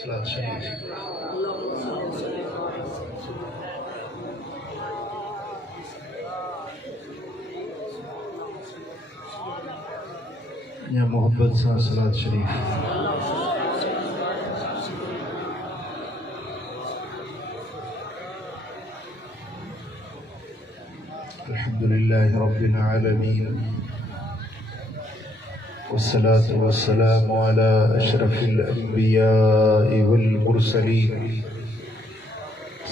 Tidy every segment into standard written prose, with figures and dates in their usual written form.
सलात शरीफ। या मोहब्बत सा सलात शरीफ। अल्हम्दुलिल्लाहि रब्बिल आलमीन वस्सलातु वस्सलामु अला अशरफिल अंबियाइ वल मुरसलीन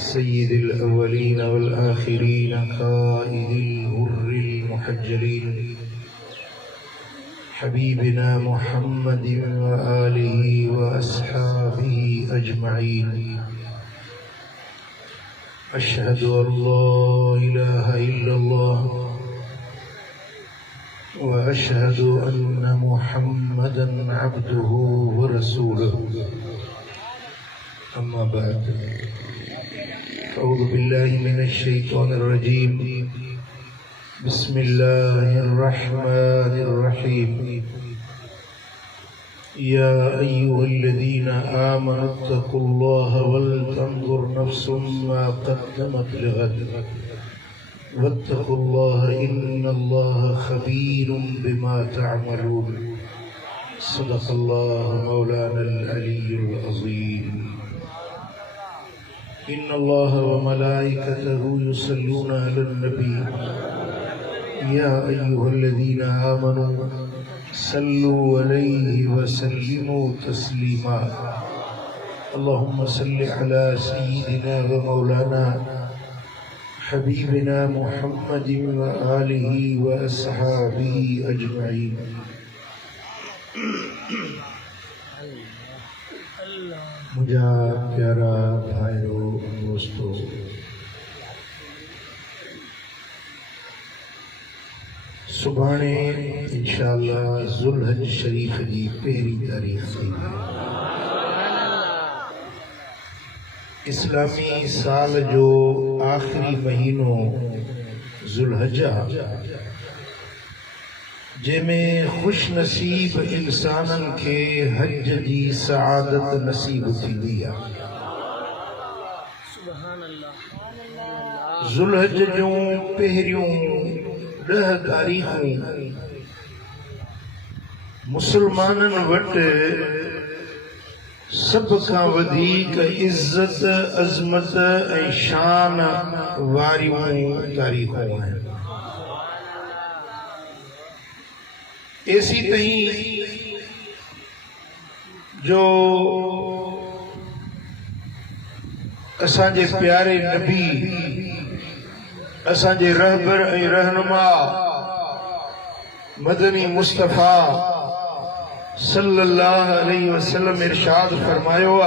सय्यिदिल अव्वलीन वल आखिरीन क़ाइदिल गुर्रिल मुहज्जलीन हबीबिना मुहम्मदिन व आलिहि व अस्हाबिहि अजमईन। अशहदु अल्ला इलाहा इल्लल्लाह व अशहदु अन्ना मुहम्मदन अब्दुहु व रसूलुहु। अम्मा बाद, अऊज़ु बिल्लाहि मिनश शैतानिर रजीम। बिस्मिल्लाहिर्रहमानिर्रहीम। या अय्युहल्लज़ीना आमनुत्तक़ुल्लाहा वल तंज़ुर नफ्सुम मा क़द्दमत लिग़द वत्तक़ुल्लाहा इन्नल्लाहा ख़बीरुम बिमा तअमलून। सदक़ल्लाहु मौलानल अलीयुल अज़ीम। इन्नल्लाहा व मलाइकतहु युसल्लूना अलन नबी या अय्युहल्लज़ीना आमनू सल्लु अलैहि व सल्लिमू तस्लीमा। अल्लाहुम्मा सल्लि अला सय्यिदिना व मौलाना हबीबिना मुहम्मदिन व आलिहि व अस्हाबिहि अजमईन। मुझा प्यारा भाइयों दोस्तों, सुभाणे इंशाअल्लाह ज़ुल्हज शरीफ जी पहली तारीख थी। इस्लामी साल जो आखिरी महीनो ज़ुल्हजा, जंहिंमें खुश नसीब इंसानन के हज जी सआदत नसीब थींदी आहे। ज़ुल्हज जूं पहिरियों 10 तारीख़ूं मुसलमानन वटि सब खां वधीक इज्जत अज़मत ऐं शान वारियूं तारीख़ूं आहिनि। ऐसी तई जो असांजे प्यारे नबी, असांजे रहबर ऐं रहनुमा मदनी मुस्तफ़ा सल्लल्लाहु अलैहि वसल्लम इरशाद फरमायो आ,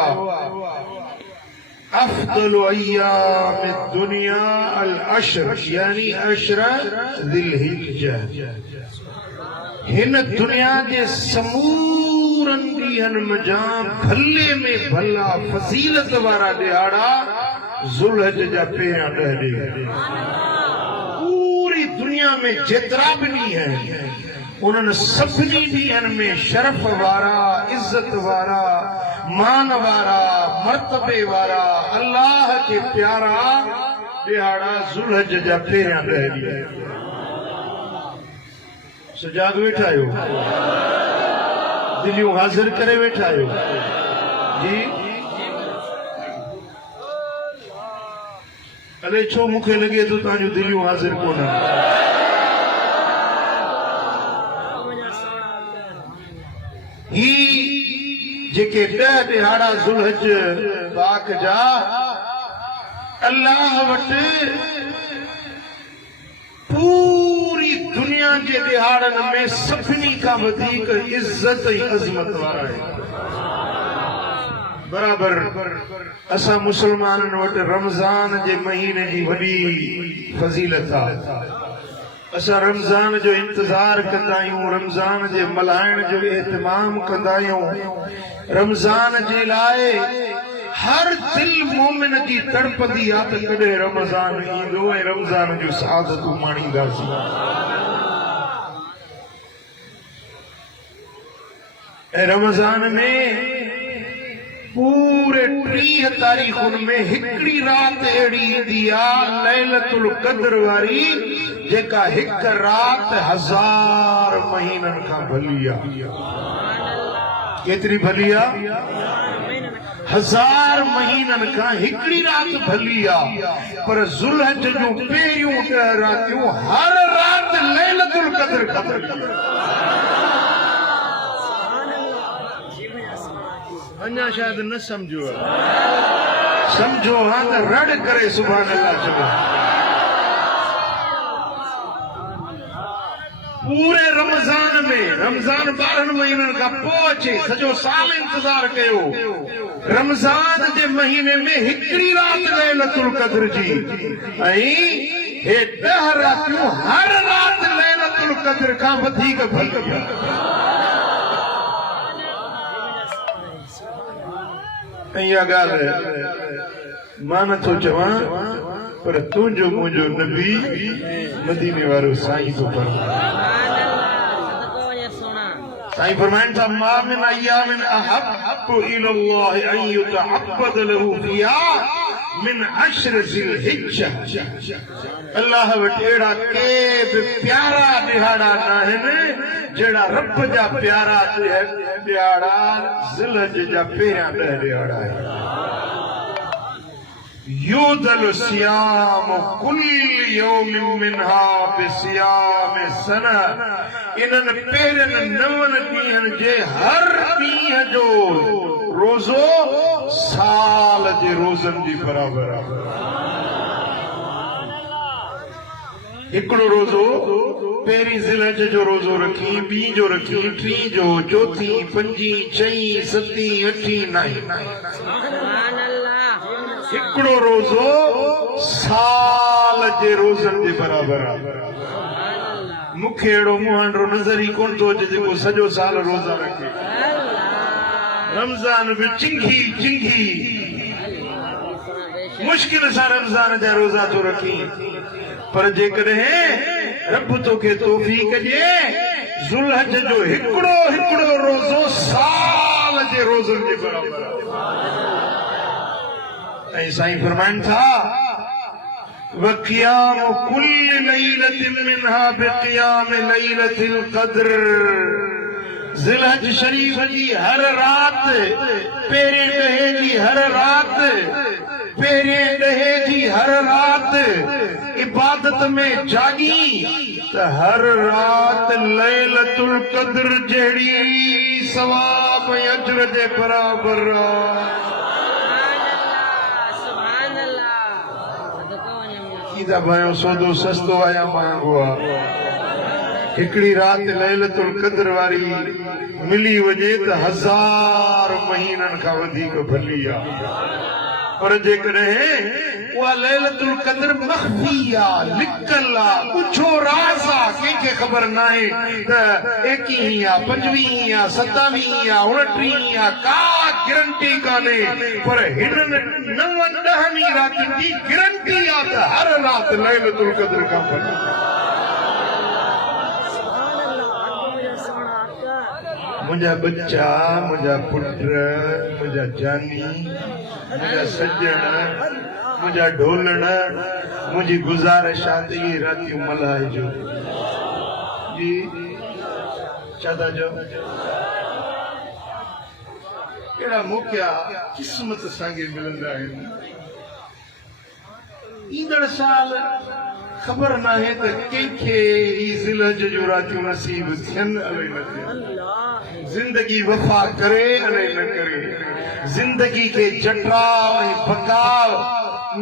अफ़्ज़लु अय्यामिद दुनिया अल अश्र, यानी अश्र ज़िलहिज्जा। हिन दुनिया के समूरन ॾींहंनि मज़ा भले में भला फज़ीलत वारा ॾियारा ज़ुल्हज जा पहिरियां 10 ॾींहं। पूरी दुनिया में जेतिरा भी ॾींहं आहिनि, उन्हनि सभिनी ॾींहंनि में शरफ़ वारा, इज़्ज़त वारा, मान वारा, मर्तबे वारा, अल्लाह के प्यारा ॾियारा ज़ुल्हज जा पहिरियां 10 ॾींहं। सजाग वेठा आहियो, दिलियूं हाज़िर करे वेठा आहियो जी। अरे छो मूंखे लॻे थो तव्हां जूं दिलियूं हाज़िर कोन। ही जेके 10 ॾिहाड़ा ज़ुल्हज पाक जा अल्लाह वटि पूरी दुनिया के ॾिहाड़नि में सभिनी खां वधीक इज्जत ऐं अज़मत वारा आहिनि। बराबर असां मुसलमाननि वटि रमज़ान जे महीने जी वॾी फज़ीलत आहे। असां रमज़ान जो इंतज़ार कंदा आहियूं, रमज़ान जे मल्हाइण जो एहतमाम कंदा आहियूं। रमज़ान जे लाइ हर दिल मोमिन जी तड़पंदी आहे त कॾहिं रमज़ान ईंदो ऐं रमज़ान जूं सआदतूं माणींदासीं। ऐं रमज़ान में पूरे 30 तारीख़ुनि में हिकिड़ी रात अहिड़ी ईंदी आहे लैलतुल क़द्र वारी जेका हिक रात 1000 महीननि खां भली आहे। केतिरी भली आहे? 1000 महीननि खां हिकिड़ी रात भली आहे। पर ज़ुल्हज जूं पहिरियों 10 रातियूं हर रात लैलतुल क़द्र ख़बर अञा शायद न समझो समझो हाँ तो रड़ करे सुभान अल्लाह चलो। पूरे रमज़ान 12 महीननि खां पोइ अचे सॼो साल इंतज़ार कयो। रमज़ान जे महीने में हिकिड़ी रात लैलतुल क़द्र जी ऐं हे 10 रातियूं हर रात लैलतुल क़द्र खां वधीक भली। इहा ॻाल्हि मां नथो चवां पर तुंहिंजो मुंहिंजो नबी मदीने वारो साईं थो साईं फरमाइनि था मा मिन अय्यामिन अहब्बु इलल्लाहि अन युतअब्बद लहू फिहा मिन अश्र ज़िलहिज्जा। अल्लाह वटि अहिड़ा के बि प्यारा ॾिहाड़ा न आहिनि जहिड़ा रब जा प्यारा ॾिहाड़ा ज़िलहज जा पहिरियां 10 ॾिहाड़ा आहिनि। युदल सियाम कुल्ल यौमिन मिनहा बिसियाम सना। इन्हनि पहिरियनि 9 ॾींहनि जे हर ॾींहं जो रोज़ो साल जे रोज़नि जी बराबरि आहे। हिकिड़ो रोज़ो पहिरीं ज़िलहज जो रोज़ो रखी, ॿीं जो रखी, 3 जो, 4, 5, 6, 7, 8, 9 हिकिड़ो रोज़ो साल जे रोज़नि जे बराबरि आहे। मूंखे अहिड़ो मुहांडो नज़र ई कोन थो अचे जेको सॼो साल रोज़ा रखे। रमज़ान बि चिंघी मुश्किल सां रमज़ान जा रोज़ा थो रखी। पर जेकॾहिं रब तोखे तौफ़ीक़ ॾिए ज़ुल्हज जो हिकिड़ो रोज़ो साल जे रोज़नि जे बराबरि आहे। ऐं साईं फरमाइनि था वक़ियाम कुल्ल लैलतिन मिनहा बिक़ियाम लैलतिल क़द्र। ज़िलहज शरीफ जी हर रात पहिरें 10 जी हर रात पहिरें 10 जी हर रात इबादत में जागी त हर रात लैलतुल क़द्र जहिड़ी सवाब ऐं अजर जे बराबरि आहे। कीदा भाइयों सौदो सस्तो आया महांगो आहे। हिकिड़ी रात लैलतुल क़द्र वारी मिली वञे त 1000 महीननि खां वधीक भली आहे। पर जेकॾहिं उहा लैलतुल क़द्र मख़फ़ी आहे, लिकल आहे, कुझो राज़ आहे, कंहिंखे ख़बर न आहे त 21 आहे, 25 आहे, 27 आहे, 29 आहे, का गारंटी कान्हे। पर हिननि 9-10 रातियुनि जी गारंटी आहे त हर रात लैलतुल क़द्र खां भली। मुंहिंजा बच्चा, मुंहिंजा पुट, मुंहिंजा जानी, मुंहिंजा सजण, मुंहिंजा ढोलण, मुंहिंजी गुज़ारिश आहे त इहे रातियूं मल्हाइजो। जी छा था चओ? कहिड़ा मौक़िया क़िस्मत सां मिलंदा आहिनि। ईंदड़ साल ख़बर न आहे त कंहिंखे ई ज़िलहज जो रातियूं नसीब थियनि अलाए न थियनि। जिंदगी वफ़ा करे अलाए न करे। जिंदगी खे जटाव ऐं बकाव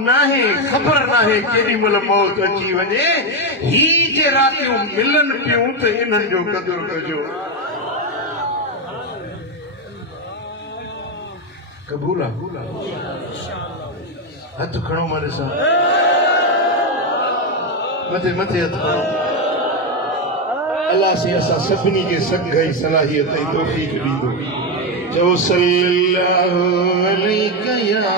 नाहे, ख़बर नाहे केॾी महिल मौत अची वञे। ही जे रातियूं मिलनि पियूं त इन्हनि जो क़दुरु कजो। क़बूल आहे? हथ खणो मारे सां मथे हथ खणो। अल्लाह से असां सभिनी खे सघाई सलाहियत ऐं तौफ़ीक़ ॾींदो। चओ सल्लल्लाहु अलैका या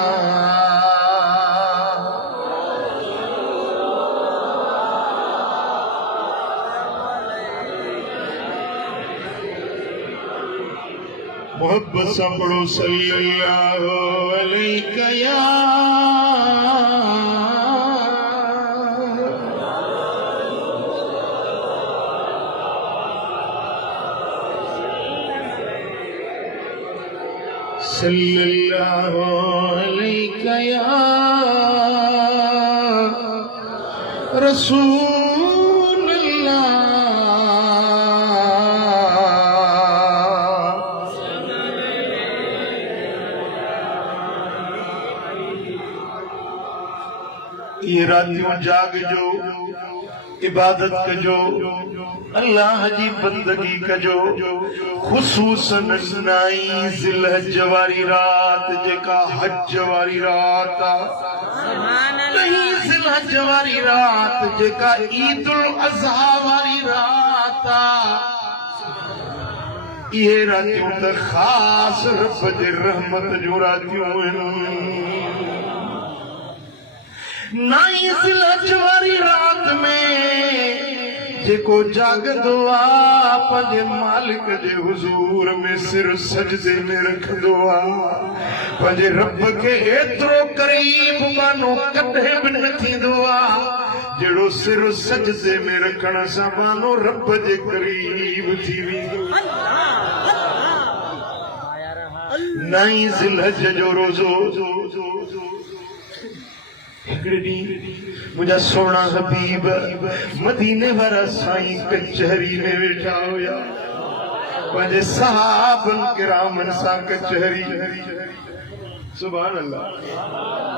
मोहब्बत से पढ़ो सल्लल्लाहु अलैहि या सल्लल्लाहु अलैहि या रसूल अल्लाह। ये रातियों जाग जो इबादत कजो अल्लाह जी बंदगी कजो खुसूसन नाई ज़िलहज वारी रात जेका हज वारी रात नहीं ज़िलहज वारी रात जेका ईदुल अज़हा वारी रात ये रातियों त खास रब जे रहमत जो रातियों नाई ज़िलहज वारी रात में जेको जागदो आ पंहिंजे मालिक जे हुजूर में सिर सजदे में रखदो आ पंहिंजे रब खे एतिरो करीब मानो कॾहिं बि न थींदो आ जहिड़ो सिर सजदे में रखण सां मानो रब जे करीब थी वेंदो। नाई ज़िलहज जो रोज़ो हिकिड़े ॾींहुं मुंहिंजा सोना हबीब मदीने वारा साईं कचहरी में वेठा हुया पंहिंजे सहाबनि किरामनि सां कचहरी सुभान अल्लाह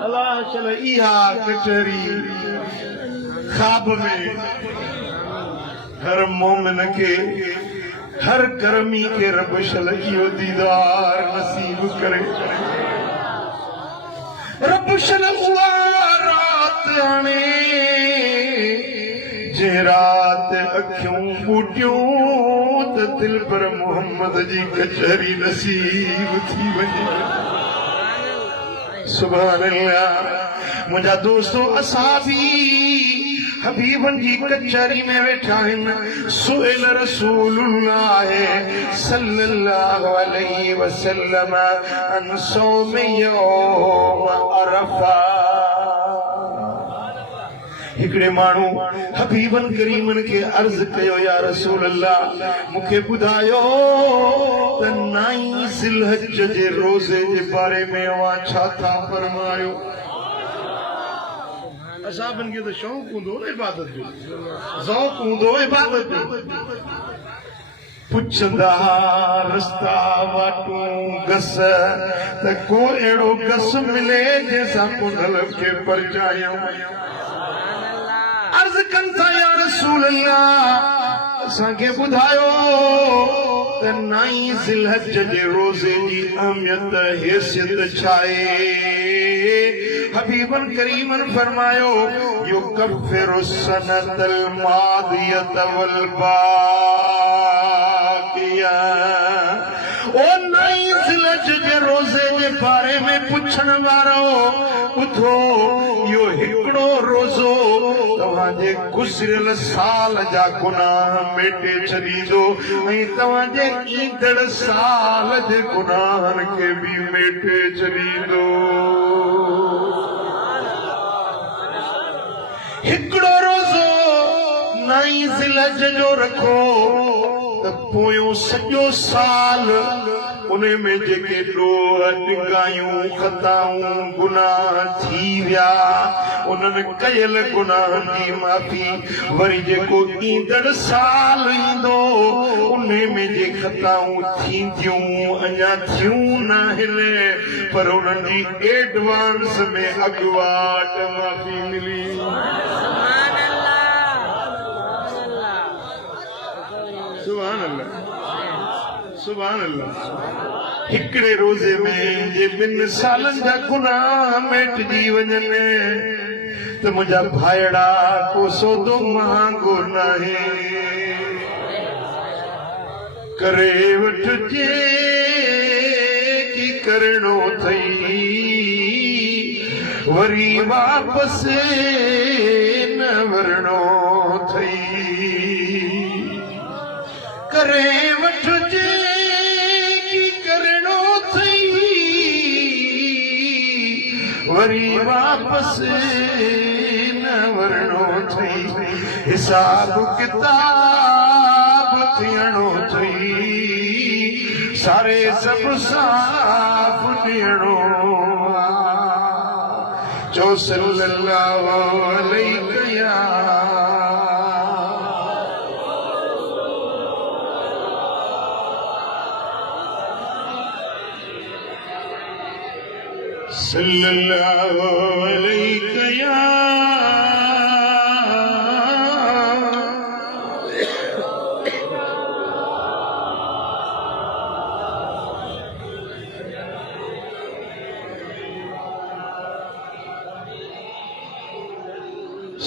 अल्लाह चल इहा कचहरी ख्वाब में हर मोमिन के हर कर्मी के रब शल इहो दीदार नसीब करे रब शल उहा रात आणे जे रात अखियूं ॿूटियूं त दिल पर मोहम्मद जी कचहरी नसीब थी वञे। सुभान अल्लाह मुंहिंजा दोस्तों असां बि हबीबन जी कचहरी में वेठा आहिनि। सुइल रसूलुल्लाह सल्लल्लाहु अलैहि वसल्लम अन सौम यौम अरफा। हिकिड़े माण्हू हबीबन करीमन के अर्ज कयो या रसूल अल्लाह मूंखे ॿुधायो त नाई ज़िलहज जे रोज़े जे बारे में अवां छा था फरमायो। असाबन खे त शौक़ हूंदो न इबादत जो ज़ौक़ हूंदो इबादत जो पुछंदा रस्ता वाटूं गस त को अहिड़ो गस मिले जंहिंसां कुंडल खे परचायूं। अर्ज़ कनि था या रसूल अल्लाह असांखे ॿुधायो त नाई ज़िलहज जे रोज़े जी अहमियत हैसियत छा आहे। हबीबन करीमन फरमायो यो कफ़िरु सनतल मादियत वल बाकिया। ओ नाई ज़िलहज जे रोज़े जे बारे में पुछण वारो ॿुधो यो हिकिड़ो रोज़ो तव्हांजे गुज़िरियल साल जा गुनाह मेटे छॾींदो ऐं तव्हांजे ईंदड़ साल जे गुनाहनि खे बि मेटे छॾींदो। हिकिड़ो रोज़ो नाई ज़िलहज जो रखो त पोयों सॼो साल उन में जेके ॾोह ॾिगायूं ख़ताऊं गुनाह थी विया उन्हनि कयल गुनाहनि जी माफ़ी वरी जेको ईंदड़ साल ईंदो उन में जे ख़ताऊं थींदियूं अञा थियूं न आहिनि पर उन्हनि जी एडवांस में अॻुवाट माफ़ी मिली। सुभान अल्लाह सुभान अल्लाह। हिकिड़े रोज़े में जे 2 सालनि जा गुनाह मेटिजी वञनि त मुंहिंजा भाइड़ा को सौदो महांगो नाहे। करे वठिजे की करणो अथई वरी वापसि न वरणो अथई। करे वठिजे की करणो वरी वापस न वरणो थई हिसाब किताब थियणो थई सारे सब साफ ॾियणो जो सल्लल्लाहु अलैहि या सल्लल्लाहु अलैहि या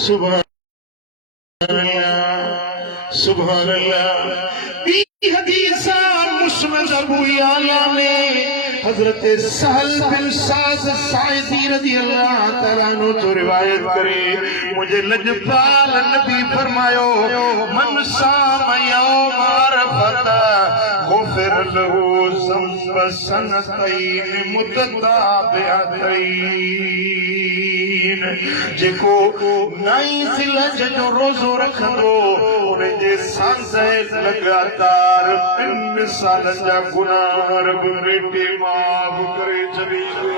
सुभान अल्लाह सुभान अल्लाह। बी हदीस मुस्नद अबू याला में हजरत सहल बिन साद साइदी रज़ी अल्लाह तआला अन्हु तो रिवायत करे मुझे लजपाल नबी फरमायो मन साम यौम अरफत गुफिर लहू ज़ंब सनतैन मुतताबिअतैन जेको 9 ज़िलहज जो रोज़ो रखंदो उन जे सांसे लगातार 2 सालन जा गुनाह रब मेटे माफ करे छॾींदो।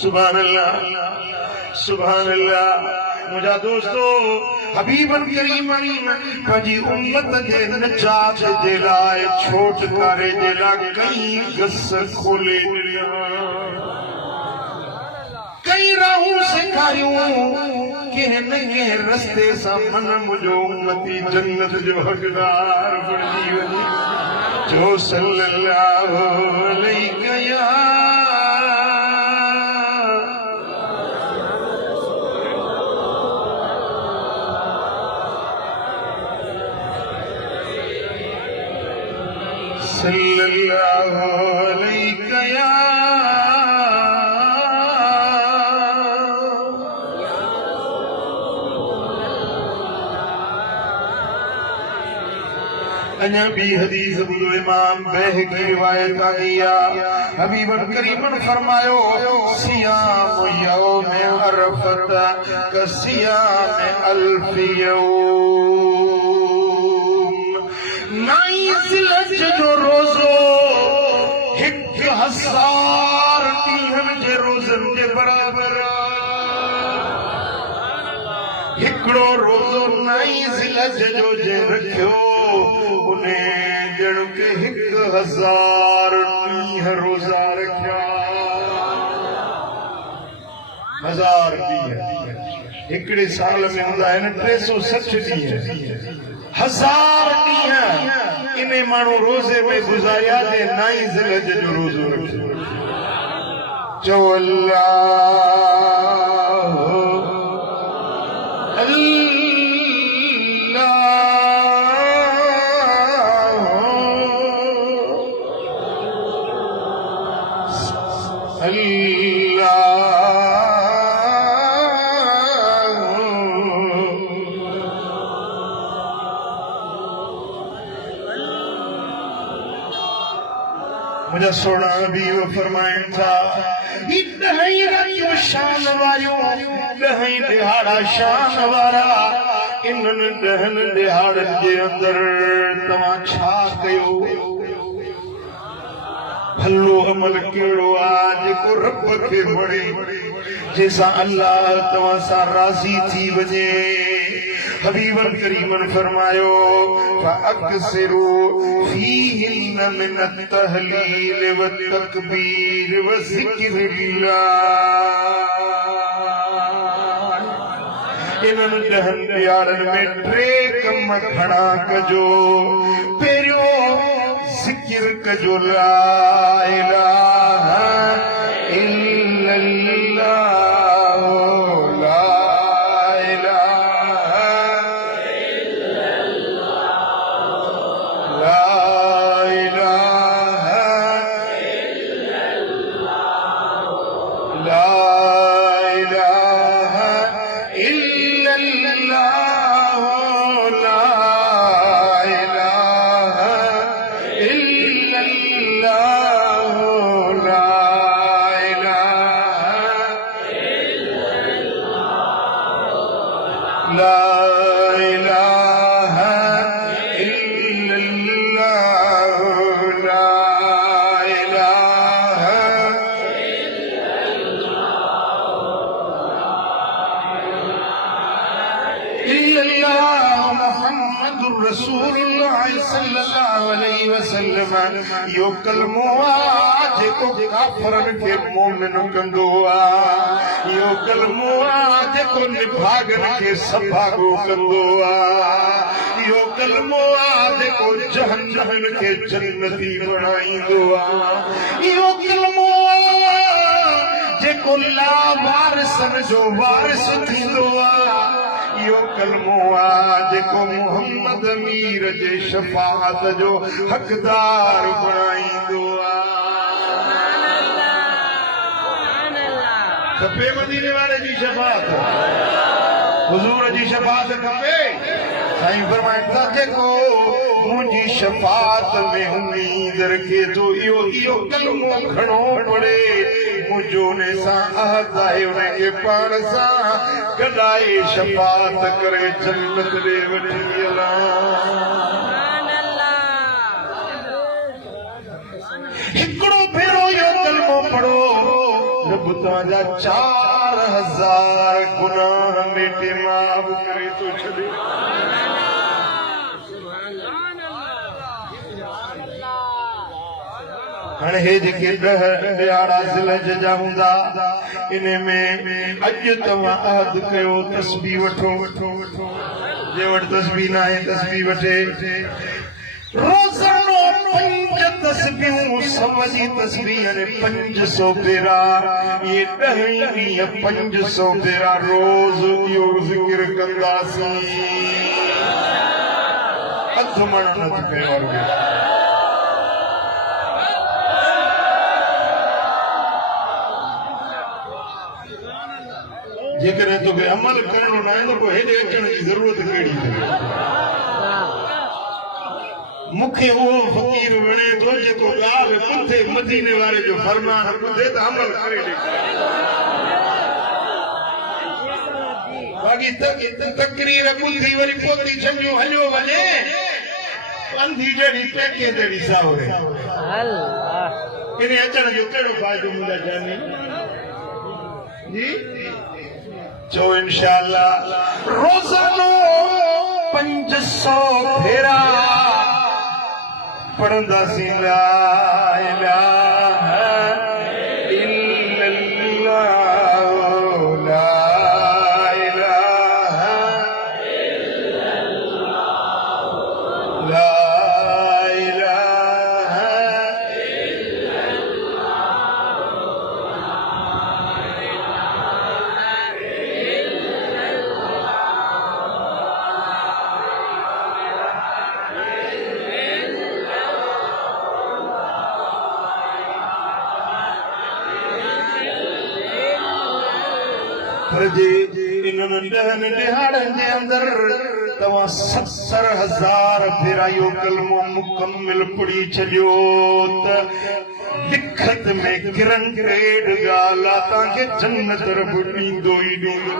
सुभान अल्लाह सुभान अल्लाह। मुझा दोस्तो हबीबन करीमन पंहिंजी उम्मत जे निजात जे लाइ छोटकारे जे लाइ कई गस खोले कई राहूं सेखारियूं कंहिं न कंहिं रस्ते सां मन मुंहिंजो उम्मती जन्नत जो हक़दार बणिजी वञे जो सल्लल्लाहु अलैहि या सल्लल्लाहु अलैहि या अञा बी हदीस ॿुधो इमाम बैहक़ी रिवायत आई आहे हबीबन करीमन फरमायो सियाम यौम अरफत कसियाम अल्फ यौम 9 ज़िलहज जो रोज़ो 1000 ॾींहंनि जे रोज़नि जे बराबर हिकिड़ो रोज़ो 9 ज़िलहज जो जे रखियो उन्हें ॼण के 1000 ॾींहं रोज़ा रखिया 1000 ॾींहं हिकिड़े साल में हूंदा आहिनि 360 ॾींहं 1000 ॾींहं इन माण्हू रोज़े में गुज़ारिया ते 9 ज़िलहज जो रोज़ो रखियो चओ मुझा सोना नबी वो फरमाइन था ॾहीं रातियूं शान वारियूं 10 दिहाड़ा शान वारा इन्हनि 10 दिहाड़नि जे अंदरि तव्हां छा कयो भलो अमल कहिड़ो आहे जेको रब खे वणे जंहिंसां अल्लाह तव्हां सां राज़ी थी वञे हबीबन करीमन फरमायो फअक्सिरू फीहिन मिन अत्तहलील वत्तकबीर वज़िक्रिल्लाह इन्हनि 10 ॾियारनि में 3 कम खड़ा कजो पहिरियों ज़िक्र कजो ला इलाहा इल्लल्लाह सल्लल्लाहु अलैहि वसल्लम यो कलमो आ जेको काफरन के मोमिन कंदो आ यो कलमो आ जेको निभागन के सफागो कंदो आ यो कलमो आ जेको जहन्नम के जन्नती बनाईंदो आ यो कलमो आ जेको ला वारिसन जो वारिस थींदो आ यो कलमो आ जेको मोहम्मद अमीर जे शफाअत जो हकदार बणाईंदो आ खपे मदीने वारे जी शफाअत हुजूर जी शफाअत खपे साईं फरमाइनि था जेको मुंहिंजी शफाअत में उम्मीद रखे थो इहो इहो कलमो खणो पड़े मुंहिंजो ने सां अहद आहे उनखे पाण सां गॾाए शफाअत करे जन्नत ॾे वठी हलां हिकिड़ो भेरो इहो कलमो पढ़ो रब तव्हांजा 4000 गुनाह मेटे माफ़ करे थो छॾे हाणे हे जेके 10 ॾियारा ज़िलहज जा हूंदा इन में अॼु तव्हां अहद कयो तस्बीह वठो जे वटि तस्बीह न आहे तस्बीह वठे रोज़ानो 5 तस्बीहूं समझी तस्बीह यानी 500 भेरा ये 10 ॾींहं 500 भेरा रोज़ इहो ज़िक्र कंदासीं अधु मण न थी पियो जेकर तोखे अमल करणो न आहे त पोइ हेॾे अचण जी ज़रूरत कहिड़ी मूंखे उहो फ़क़ीर वणे थो जेको ॻाल्हि ॿुधे मदीने वारे जो फरमान ॿुधे त अमल करे ॾेखारे बाक़ी तकरीर ॿुधी वरी पोती छॾियो हलियो वञे अंधी जहिड़ी पेके जहिड़ी सावरे इन अचण जो कहिड़ो फ़ाइदो मुंहिंजा जानी जी जो इंशाअल्लाह रोज़ानो 500 भेरा पढ़ंदासीं ला इलाहा इल्लल्लाह ला इलाहा इल्लल्लाह ला इलाहा इन्हनि 10 ॾिहाड़नि जे अंदरि तव्हां 70,000 भेरा इहो कलमो मुकमिल पढ़ी छॾियो त दिखत में किरन ॾेढ ॻाल्हि आहे तव्हांखे जन्नत रब ॾींदो ई ॾींदो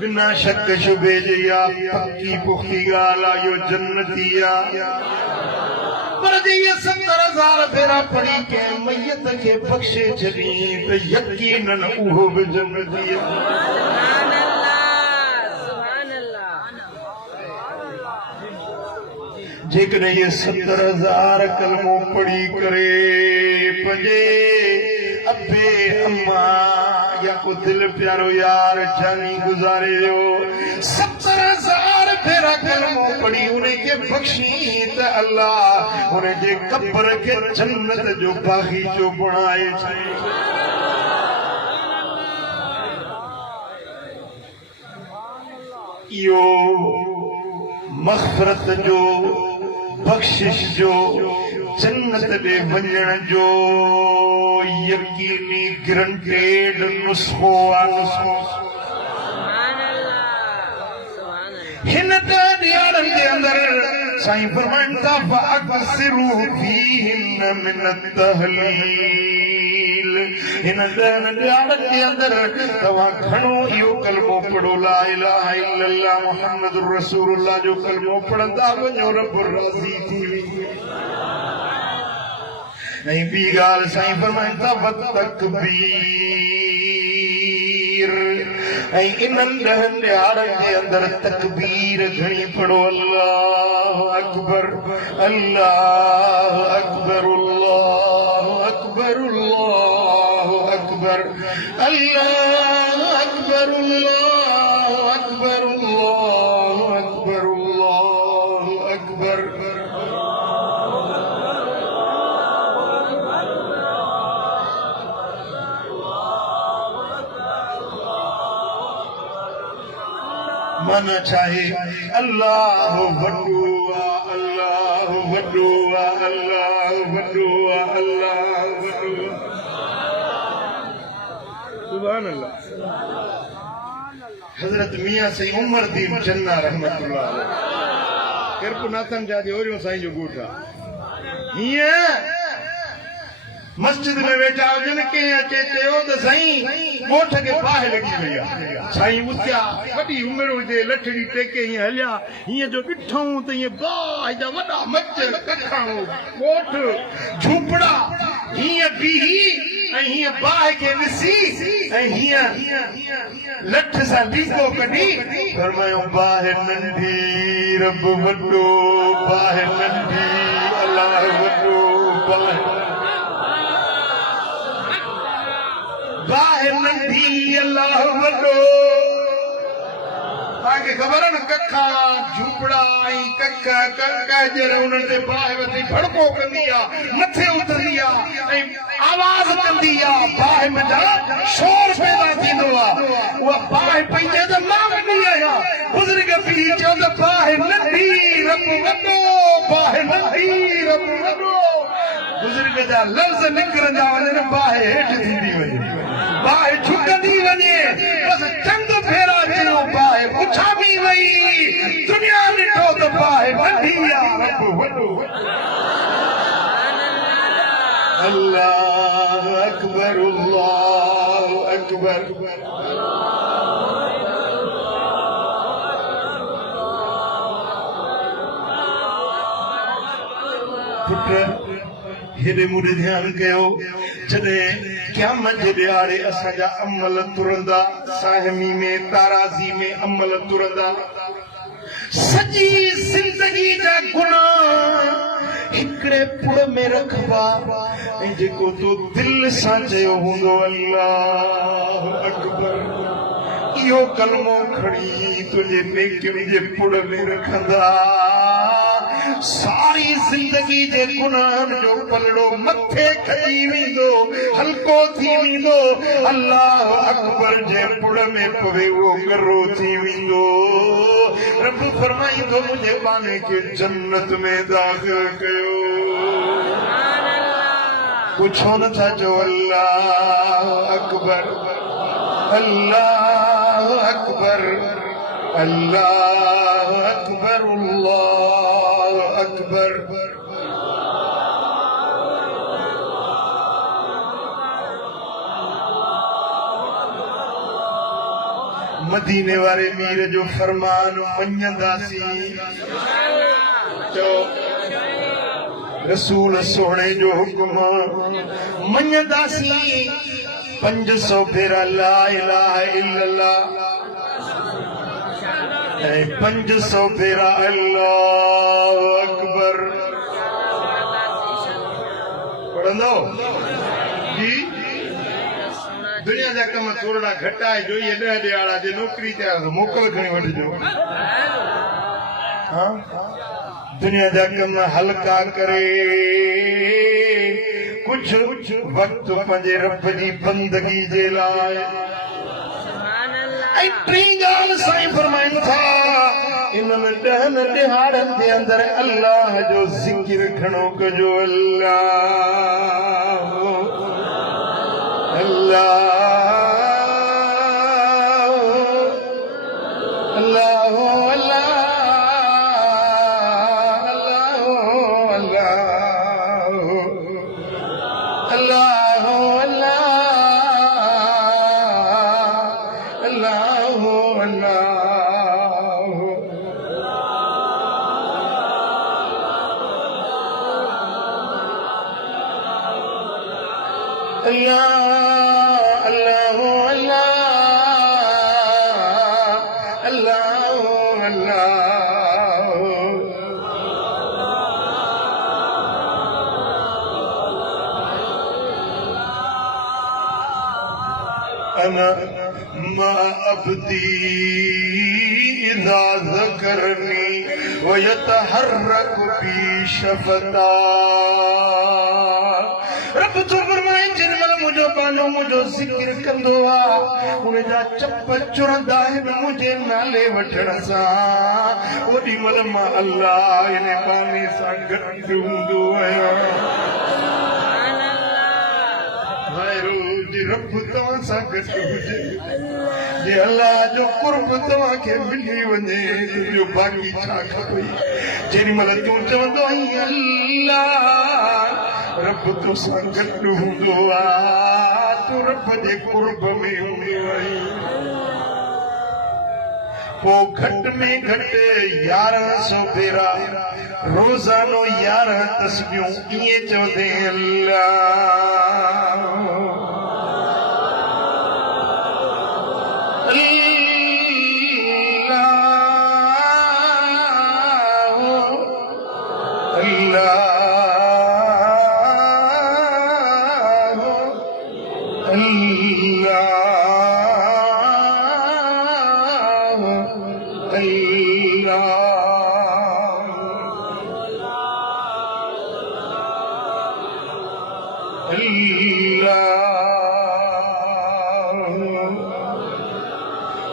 बिना शक शुबे जे या पक्की पुख्ती ॻाल्हि आहे इहो जन्नती आहे पर जे ये 70,000 भेरा पढ़ी के मैयत के बख्शे छॾी त यकीनन उहो बि जन्नती सुभान अल्लाह सुभान अल्लाह जेकॾहिं ये 70,000 कलमो पढ़ी करे पंहिंजे अबे अम्मा या को दिल प्यारो यार जानी गुज़ारे हो 70,000 भेरा कलमो पढ़ी उनखे बख्शी त अल्लाह उनजे कब्र खे जन्नत जो बागीचो बणाए छॾे इहो मग़फ़िरत जो बख़्शिश जो जन्नत ॾे वञण जो यकीनी ग्रंटेड नुस्ख़ो आहे हिन ॾियारनि जे अंदरि साईं फरमाइनि था फअक्सिरू फीहिन मिन तहलील हिन 10 ॾियारनि जे अंदरि तव्हां घणो इहो कलमो पढ़ो ला इलाहा इल्लल्लाह मुहम्मदुर रसूलुल्लाह जो कलमो पढ़ंदा वञो रब राज़ी थी ऐं ॿी ॻाल्हि साईं फरमाइनि था वतकबीर इन्हनि ॾहनि ॾियारनि जे अंदरि तकबीर घणी पढ़ो अल्लाह अकबर अल्लाह अकबर अल्लाह अकबर अल्लाह अकबर अल्लाह अकबर अल्लाह अकबर अल्लाह अकबर अल्लाह अकबर मन चाहे अल्लाह वडुआ अल्लाह वडुआ अल्लाह वडुआ अल्लाह वडुआ सुभान अल्लाह हजरत मियां से उमर दीन चन्ना रहमतुल्लाह अलैह किरप नाथन जादे ओरियो साईं जो गोठा हिया मस्जिद में वेठा हुजनि के अचे चयो त साईं ॻोठ खे बाहि लॻी वई आहे साईं उथिया वॾी उमिरि हुजे लठड़ी टेके हीअं हलिया हीअं जो ॾिठूं त हीअं बाहि जा वॾा मच कखां ॻोठ झूपड़ा हीअं बीही ऐं हीअं बाहि खे ॾिसी ऐं हीअं लठ सां लीको कढी फरमायो बाहि नंढी रब वॾो बाहि नंढी अलाह वॾो बाहि नंढी अल्लाह वॾो तव्हांखे ख़बर आहे न कखा झूपड़ा ऐं कख कजर उन्हनि ते बाहि वठी भड़को कंदी आहे मथे उथंदी आहे ऐं आवाज़ कंदी आहे बाहि में शोर पैदा थींदो आहे उहा बाहि पंहिंजे त मां वॾी आहियां बुज़ुर्ग बि चयो त बाहि नंढी रब वॾो बाहि नंढी रब वॾो बुज़ुर्ग जा लफ़्ज़ निकिरंदा वञनि बाहि हेठि थींदी वञे बाहि झुकंदी वञे बसि चंद फेरा चयो बाहि उछामी वई दुनिया ॾिठो त बाहि नंढी आहे रब वॾो अल्लाह अकबर अल्लाह अकबर पुट हेॾे मुॾे ध्यानु कयो जॾहिं क़यामत जे ॾियारे असांजा अमल तुरंदा साहमी में ताराज़ी में अमल तुरंदा सॼी ज़िंदगी जा गुनाह हिकिड़े पुड़ में रखबा ऐं जेको तो दिल सां चयो हूंदो अल्लाह अकबर इहो कलमो खणी तुंहिंजे नेकियुनि जे पुड़ में रखंदा सारी जिंदगी जे गुनाहनि जो पलड़ो मथे खजी वेंदो हल्को थी वेंदो अल्लाह अकबर जे पुड़ में पवे उहो गरो थी वेंदो रब फरमाईंदो मुंहिंजे बाने खे जन्नत में दाख़िल कयो पुछो नथा चओ अल्लाह अकबर अल्लाह अकबर अल्लाह अकबर अल्लाह अकबर मदीने वारे मीर जो फरमान मञंदासीं चओ रसूल सोहणे जो हुक्म मञंदासीं 500 भेरा ला इलाहा इल्लल्लाह 500 भेरा अल्लाह अकबर पढ़ंदो जी दुनिया जा कम थोड़ा घटाए जोईए 10 ॾियारा जे नौकरी ते मोकल खणी वठिजो हाँ दुनिया जा कम हल्का करे कुछ वक्त पंहिंजे रब जी बंदगी जे लाइ ऐं टी ॻाल्हि साईं फरमाइनि था इन्हनि 10 ॾियारनि जे अंदरि अल्लाह जो ज़िक्र घणो कजो अल्लाह अल्लाह अल्लाह अल्लाह अल्लाह अल्लाह अना मा अब्दी इज़ा ज़करनी व यतहर्रक बी शफ़ता। रब तो फरमाए जिन महिल मुंहिंजो पानो मुंहिंजो ज़िक्र कंदो आहे उन जा चप चुरंदा आहिनि मुंहिंजे नाले वठण सां, ओॾी महिल मां अल्लाह इन बानी सां गॾु हूंदो आहियां। रब तव्हां सां गॾु हुजे, जे अल्लाह जो कुर्ब तव्हांखे मिली वञे तुंहिंजो बाक़ी छा खपे। जेॾी महिल तूं चवंदो आहीं अल्लाह, रब तोसां गॾु हूंदो आहे, तूं रब जे कुर्ब में हूंदो आहीं। पोइ घटि में घटि 1100 भेरा रोज़ानो 11 तस्बीहूं ईअं चवंदे अल्लाह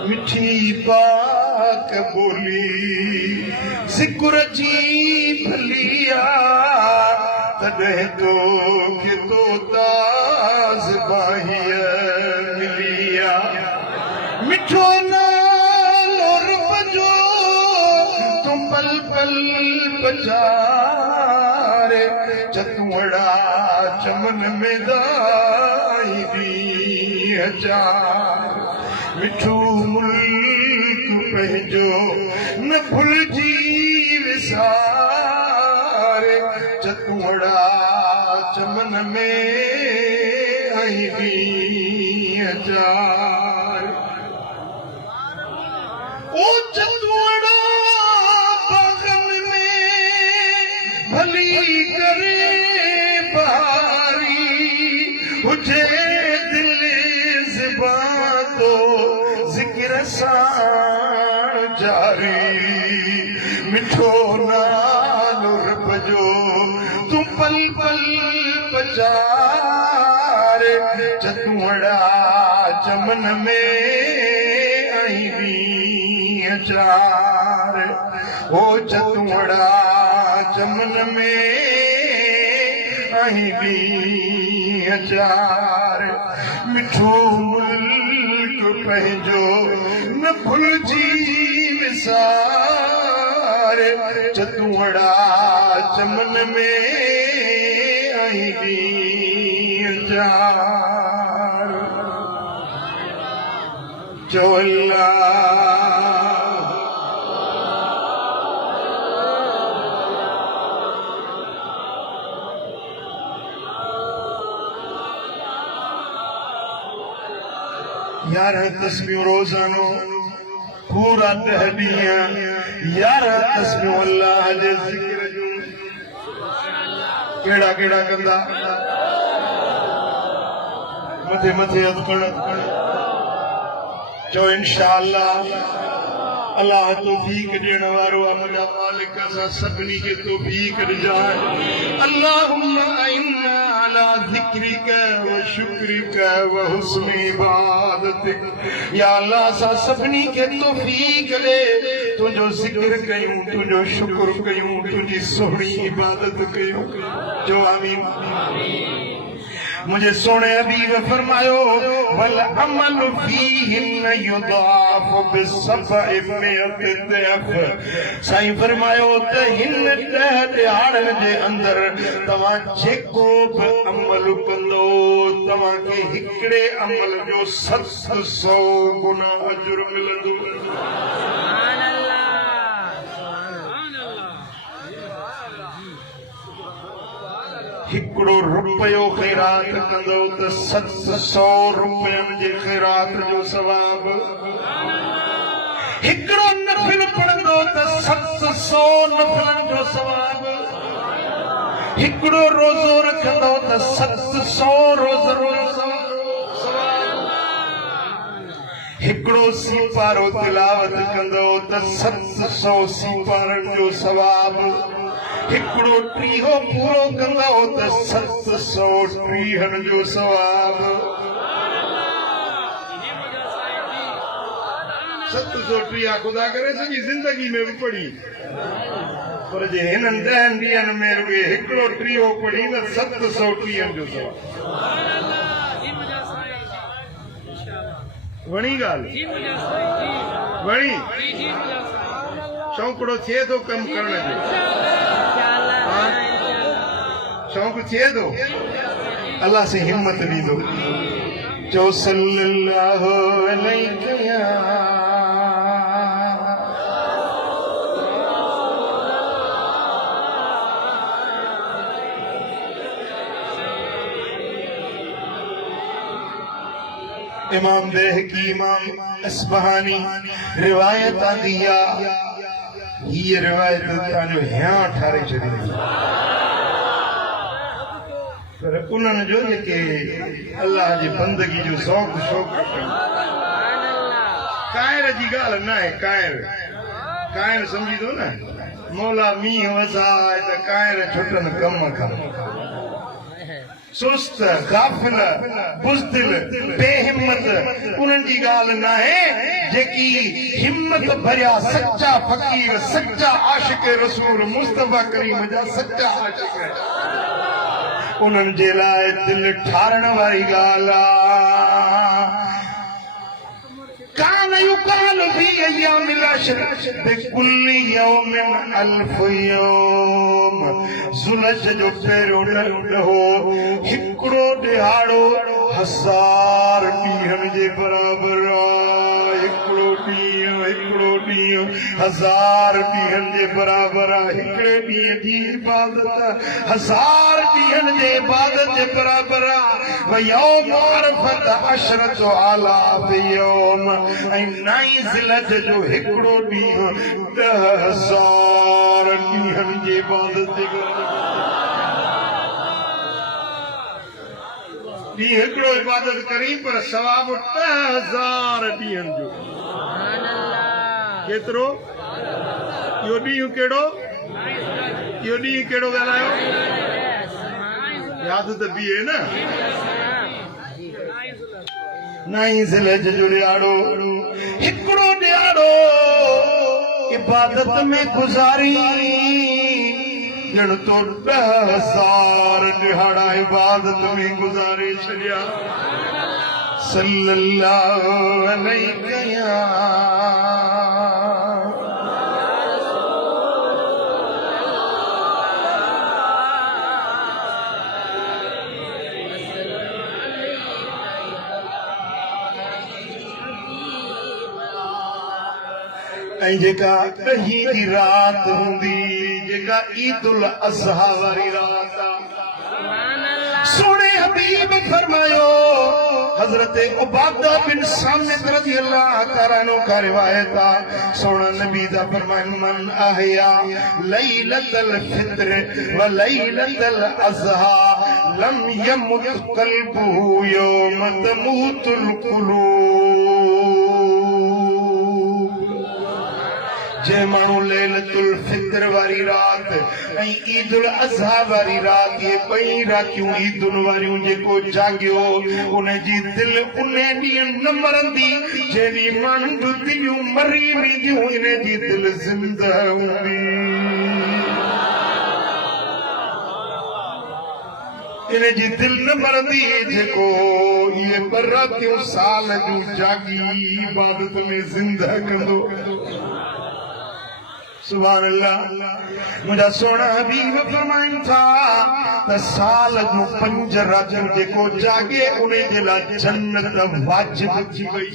मिठी पाक बोली ज़िक्र जी भलिया तॾहिं तोखे तो ताज़ बाहीअ मिलिया। मिठो नालो रब जो तूं पल पल पचारे, चतुड़ा चमन में दाई दी हजार। मिठो मुल्क पंहिंजो न भुलिजी विसारे, चतुड़ा चमन में आई दी हजार। ओ चतुड़ा बागन में भली करे बहारी, हुजे दिल ज़िबां तो ज़िक्र सां जारी। मिठो नालो रब जो तूं पल पल पचारे, चतुड़ा चमन में आई दी हजार। ओ चतुड़ा चमन में आई दी हजार। मिठो मुल्क पंहिंजो न भुलिजी विसारे, चतुड़ा चमन में आई दी हजार। चो अल्लाह यार तस्बीह रोज़ानो पूरा 10 ॾींहं 11 तस्बीहूं अल्लाह जे ज़िक्र जूं कहिड़ा कहिड़ा कंदा। मथे मथे अदकण चो इंशाअल्लाह अल्लाह तौफीक ॾियण वारो आहे। मुंहिंजा मालिक असां सभिनी खे तौफीक ॾिजाए। अल्लाहुम्मा इन्ना अला ज़िक्रिक व शुक्रिक व हुस्नि इबादतिक। या अल्लाह असां सभिनी खे तौफीक ॾे, तुंहिंजो ज़िक्र कयूं, तुंहिंजो शुक्र कयूं, तुंहिंजी सुहिणी इबादत कयूं। जो आमीन। मुझे सोने हबीब फरमायो वल अमल फीहिन युदाफ बिसबइ मिअत ज़िअफ। साईं फरमायो त हिन 10 ॾियारनि जे अंदर तव्हां जेको बि अमल कंदो तव्हांखे हिकिड़े अमल जो 700 गुना अजुर मिलंदो। हिकिड़ो रुपयो ख़ैरात कंदो त 700 रुपयनि जे ख़ैरात जो सवाब। हिकिड़ो 100 नफ़िलनि जो सवाब हिकिड़ो रोज़ो रखंदो त 700 रोज़नि जो सवाब हिकिड़ो सीपारो तिलावत कंदो त 700 सीपारनि जो सवाब हिकिड़ो टीहो पूरो कंदो त 700 टीहनि जो सवाब 700 खुदा करे सॼी ज़िंदगी में बि पढ़ी पर जे हिननि 10 ॾींहनि में रुॻे हिकिड़ो टीहो पढ़ी त 700 टीहनि जो सवाब वणी ॻाल्हि वणी शौक़ड़ो थिए थो कमु करण जो शौक़ थिए थो अल्लाह से हिम्मत ॾींदो जो सल्लल्लाहु अलैहि इमाम बेहकी इमाम अस्बहानी रिवायत आंदी आहे ये रिवायत तांजो हियां ठारे छॾी पर उन्हनि जो जेके अल्लाह जी बंदगी जो शौक़ रखनि कायर जी ॻाल्हि न आहे कायर सम्झी थो न मौला मींहुं वसाए त कायर छुटनि कम खां सुस्त गाफिल बुज़दिल बेहिम्मत उन्हनि जी ॻाल्हि न आहे जेकी हिम्मत भरिया सच्चा फ़कीर सच्चा आशिक रसूल मुस्तफ़ा करीम जा सच्चा आशिक उन्हनि जे लाइ दिल ठारण वारी ॻाल्हि आहे कान युकाल फी अय्यामिल अश्र बिकुल्लि यौमिन अल्फ यौम ज़ुलज जो पहिरियों ॾहो हिकिड़ो ॾिहाड़ो 1000 ॾींहनि जे बराबर आहे हिकिड़ो ॾींहुं 1000 ॾींहनि जे बराबर आहे हिकिड़े ॾींहं जी इबादत 1000 ॾींहनि जे इबादत जे बराबर आहे यौम अरफत अशरत आलाफ यौम ऐं 9 ज़िलज जो हिकिड़ो ॾींहुं 10,000 ॾींहनि जे इबादत जे ॾींहुं हिकिड़ो इबादत करी पर सवाब 10,000 ॾींहनि जो केतिरो इहो ॾींहुं कहिड़ो ॻाल्हायो यादि त बीहे न 9 ज़िलज जो ॾियारो हिकिड़ो ॾियारो इबादत में गुज़ारी ॼण तो 10,000 ॾिहाड़ा इबादत में गुज़ारे छॾिया सल्लल्लाहु अलैहि ऐं जेका ॾहीं जी राति हूंदी जेका ईदुल अज़हा वारी राति आहे सोने हबीब फरमायो हज़रत उबादा बिन सामित रज़ी अल्लाह ताला अन्हु का रिवायत आहे सोना नबी दा फरमान मन अहया लैलतल फित्र व लैलतल अज़हा लम यमुत क़ल्बुहु यौम तमूतुल क़ुलूब जे माण्हू लैलतुल फित्र वारी रात ऐं ईदुल अज़हा वारी रात ये ॿई रातियूं ईदुनि वारियूं जेको जागियो उन जी दिलि उन ॾींहुं न मरंदी जंहिं ॾींहुं माण्हुनि जूं दिलियूं मरी वेंदियूं इन जी दिलि ज़िंदा हूंदी इन जी दिलि न मरंदी जेको इहे ॿ रातियूं साल जूं जागी इबादत में ज़िंदा कंदो सुभान अल्लाह मुंहिंजा सोना हबीब फरमाइनि था त साल जूं 5 रातियूं जेको जागे उन जे लाइ जन्नत वाजिब थी वई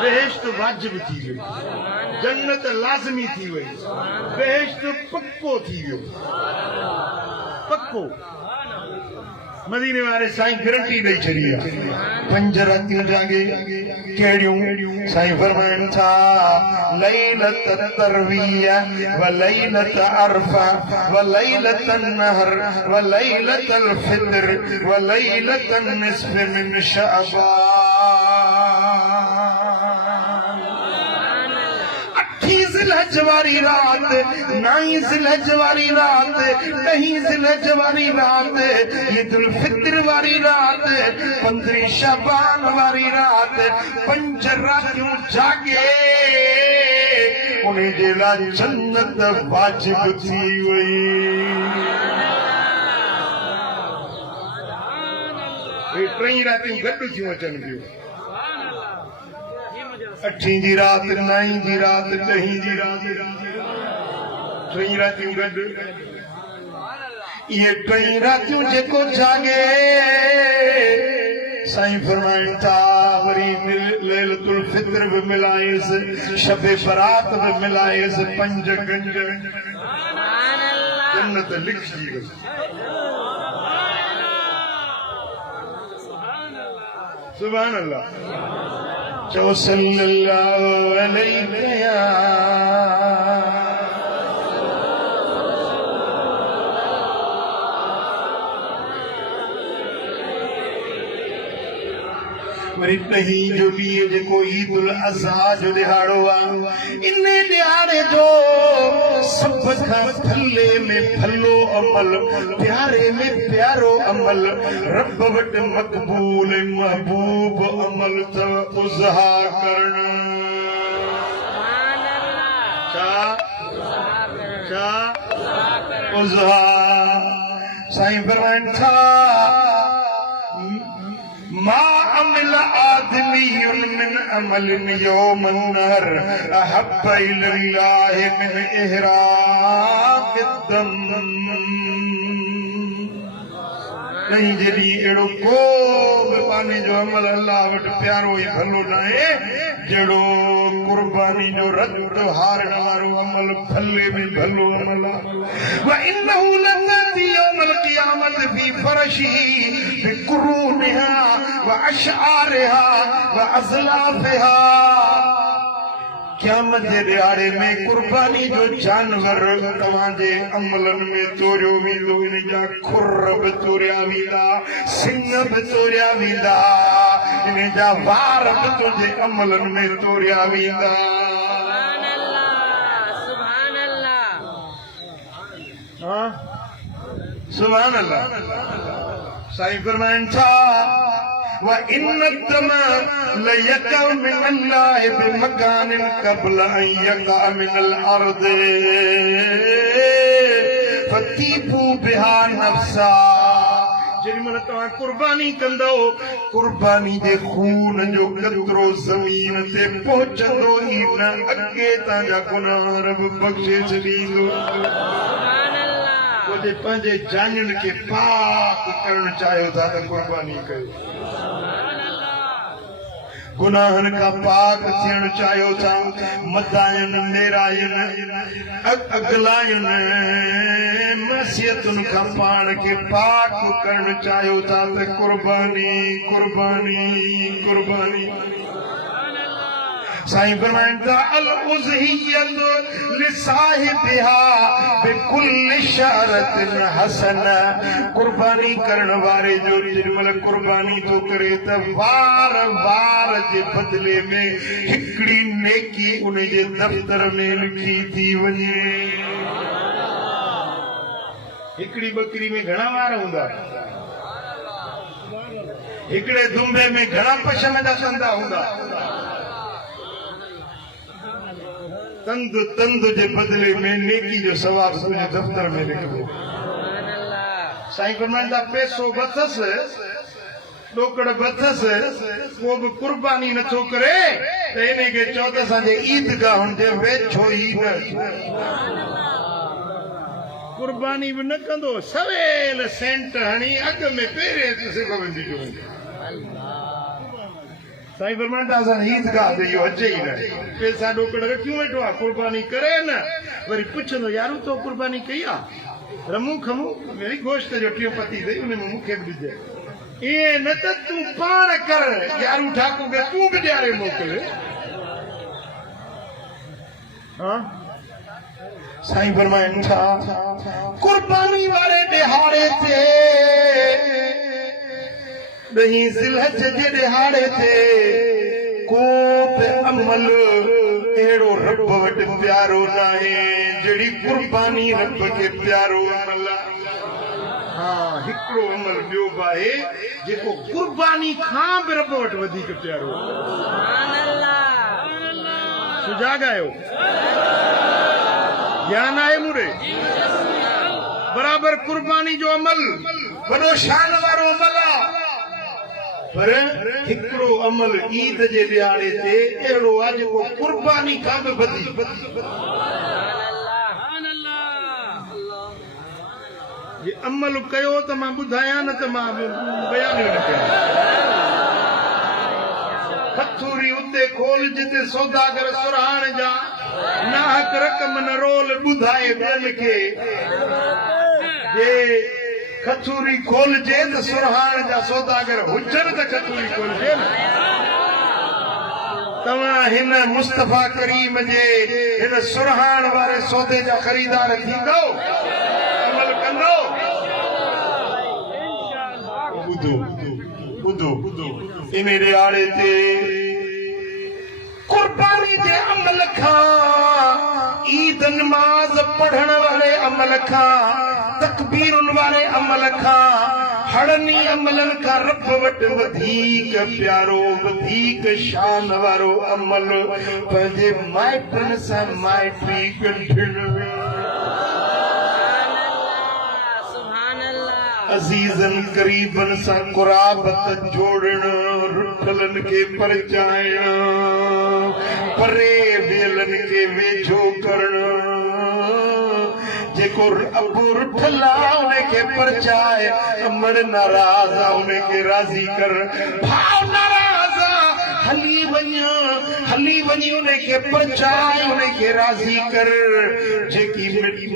बेहिश्त वाजिब थी वई जन्नत लाज़मी थी वई बेहिश्त पक्को थी वियो पक्को मदीने वाले साईं गारंटी ॾेई छॾी आहे 5 रातियूं जागे कहिड़ियूं साईं फरमाइनि था लैलत तरवीह व लैलत अरफा व लैलत नहर व लैलत फितर व लैलत निस्फ मिन शअबान ज़िलहज वारी रात 9 ज़िलहज वारी रात 10 ज़िलहज वारी रात ईदुल फितर वारी रात 15 शबान वारी रात 5 रातियूं जागे उन्हें जे लाइ जन्नत वाजिब थी वई टेई रातियूं गॾु थियूं अचनि पियूं 8 जी रात 9 जी रात 10 जी रात 3 रातियूं गॾु ये 3 रातियूं जेको जागे साईं फरमाइनि था वरी लैलतुल फितर बि मिलायसि शबे बरात बि मिलायसि 5 गंज जन्नत लिखजी वई सुभान अल्लाह चो सल्लल्लाहु अलैहि या वरी ॾहीं जो ॾींहुं जेको ईदुल अज़हा जो ॾिहाड़ो आहे इन ॾिहाड़े जो सभ खां भले में भलो अमल प्यारे में प्यारो अमल रब वटि मक़बूल महबूब अमल अथव उज़हा करणु छा उज़हा साईं फरमाइनि था मा अमिल आदमी मिन अमल यौम नहर अहब इलल्लाह मिन इहराक दम नहीं जॾहिं अहिड़ो को बि पाने जो अमल अल्लाह वटि प्यारो ऐं भलो न आहे जहिड़ो कुर्बानी जो रत हारण वारो अमल भले में भलो अमल आहे व इन्नहु लतती यौमल क़ियामत फी फरशिही बिकुरूनिहा व अशआरिहा व अज़लाफिहा क़यामत जे ॾिहाड़े में कुर्बानी जो जानवर तव्हांजे अमलनि में तोड़ियो वेंदो इन जा खुर बि तोड़िया वेंदा सिंग बि तोड़िया वेंदा इन जा वार बि तुंहिंजे अमलनि में तोड़िया वेंदा सुभान अल्लाह साईं फरमाइनि था وإن الدم ليقع من الله بمكان قبل أن يقع من الأرض فتيبوا بها نفسا जेॾीमहिल तव्हां कुर्बानी कंदो कुर्बानी जे खून जो कतरो ज़मीन ते पहुचंदो ई न अॻे तव्हांजा गुनाह रब बख़्शे छॾींदो पंहिंजे जानियुनि खे पाक करणु चाहियो था त कुर्बानी कयो गुनाहनि खां पाक थियणु चाहियो था मदायनि नेरायनि अगलायनि मसियतुनि खां पाण खे पाक करणु चाहियो था त कुर्बानी कुर्बानी कुर्बानी साईं फरमाइनि था अल उज़हियतु लिसाहिबिहा बिकुल्लि शअरतिन हसना कुर्बानी करण वारे जो जेॾीमहिल कुर्बानी थो करे त वार वार जे बदिले में हिकिड़ी नेकी उन जे दफ़्तर में लिखी थी वञे हिकिड़ी बकरी में घणा वार हूंदा हिकिड़े दुंबे में घणा पशम जा संदा हूंदा तंद तंद जे बदले में नेकी जो सवाब तुंहिंजे दफ़्तर में लिखिबो साईं फरमाइनि था पैसो बथसि ॾोकड़ बथसि को बि कुर्बानी नथो करे त इन खे चओ त असांजे ईदगाहुनि जे वेझो ई न कुर्बानी बि न कंदो सवेल सेंट हणी अॻ में पहिरें साईं फरमाइनि था असां ईदगाह ते इहो अचे ई न पैसा ॾोकड़ रखियूं वेठो आहे कुर्बानी करे न वरी पुछंदो यार तो कुर्बानी कई आहे रमू खमू मेरी गोश्त जो टियो पति दे उन्हें मुखे भी दे ये न त तू पाण कर यारू ठाकुर के तू भी ॾियारे मोकिले हाँ साईं फरमाइनि था कुर्बानी वारे ॾिहाड़े ते ॾहीं ज़िलहज जे ॾिहाड़े ते को बि अमल अहिड़ो रब वटि प्यारो नाहे जहिड़ी कुर्बानी रब खे प्यारो अमल हाँ हिकिड़ो अमल ॿियो बि आहे जेको कुर्बानी खां बि रब वटि वधीक प्यारो सुजाॻ आहियो ज्ञान आहे मूरे बराबर कुर्बानी जो अमल वॾो शान वारो अमल आहे पर हिकिड़ो अमल ईद जे ॾियारे ते अहिड़ो आहे जेको कुर्बानी खां बि वधीक ये अमल कयो त मां ॿुधायां न त मां बयान न कयां खथूरी उते खोल जिते सौदागर सुरहाण जा नाहक रक़म न रोल ॿुधाए ॿियनि खे जे खथूरी खोलजे त सुरहाण जा सौदागर हुजनि त खथूरी खोलजे न तव्हां हिन मुस्तफ़ा करीम जे हिन सुरहाण वारे सौदे जा ख़रीदार थींदो अमल कंदो ॿुधो इन ॾियारे ते कुर्बानी जे अमल खां ईद नमाज़ पढ़ण वारे अमल खां तकबीरुनि वारे अमल खां हड़नी अमलनि खां रब वटि वधीक प्यारो वधीक शान वारो अमल पंहिंजे माइटनि सां माइटी गंढणु अज़ीज़न करीबन सां कुराबत जोड़ण रुठलनि खे परचाइण परे वेलनि खे वेझो करण जेको अबू रुठल आहे उनखे परचाए अमड़ नाराज़ आहे उनखे राज़ी कर भाउ नाराज़ आहे हली वञी उनखे परचाए उनखे राज़ी कर जेकी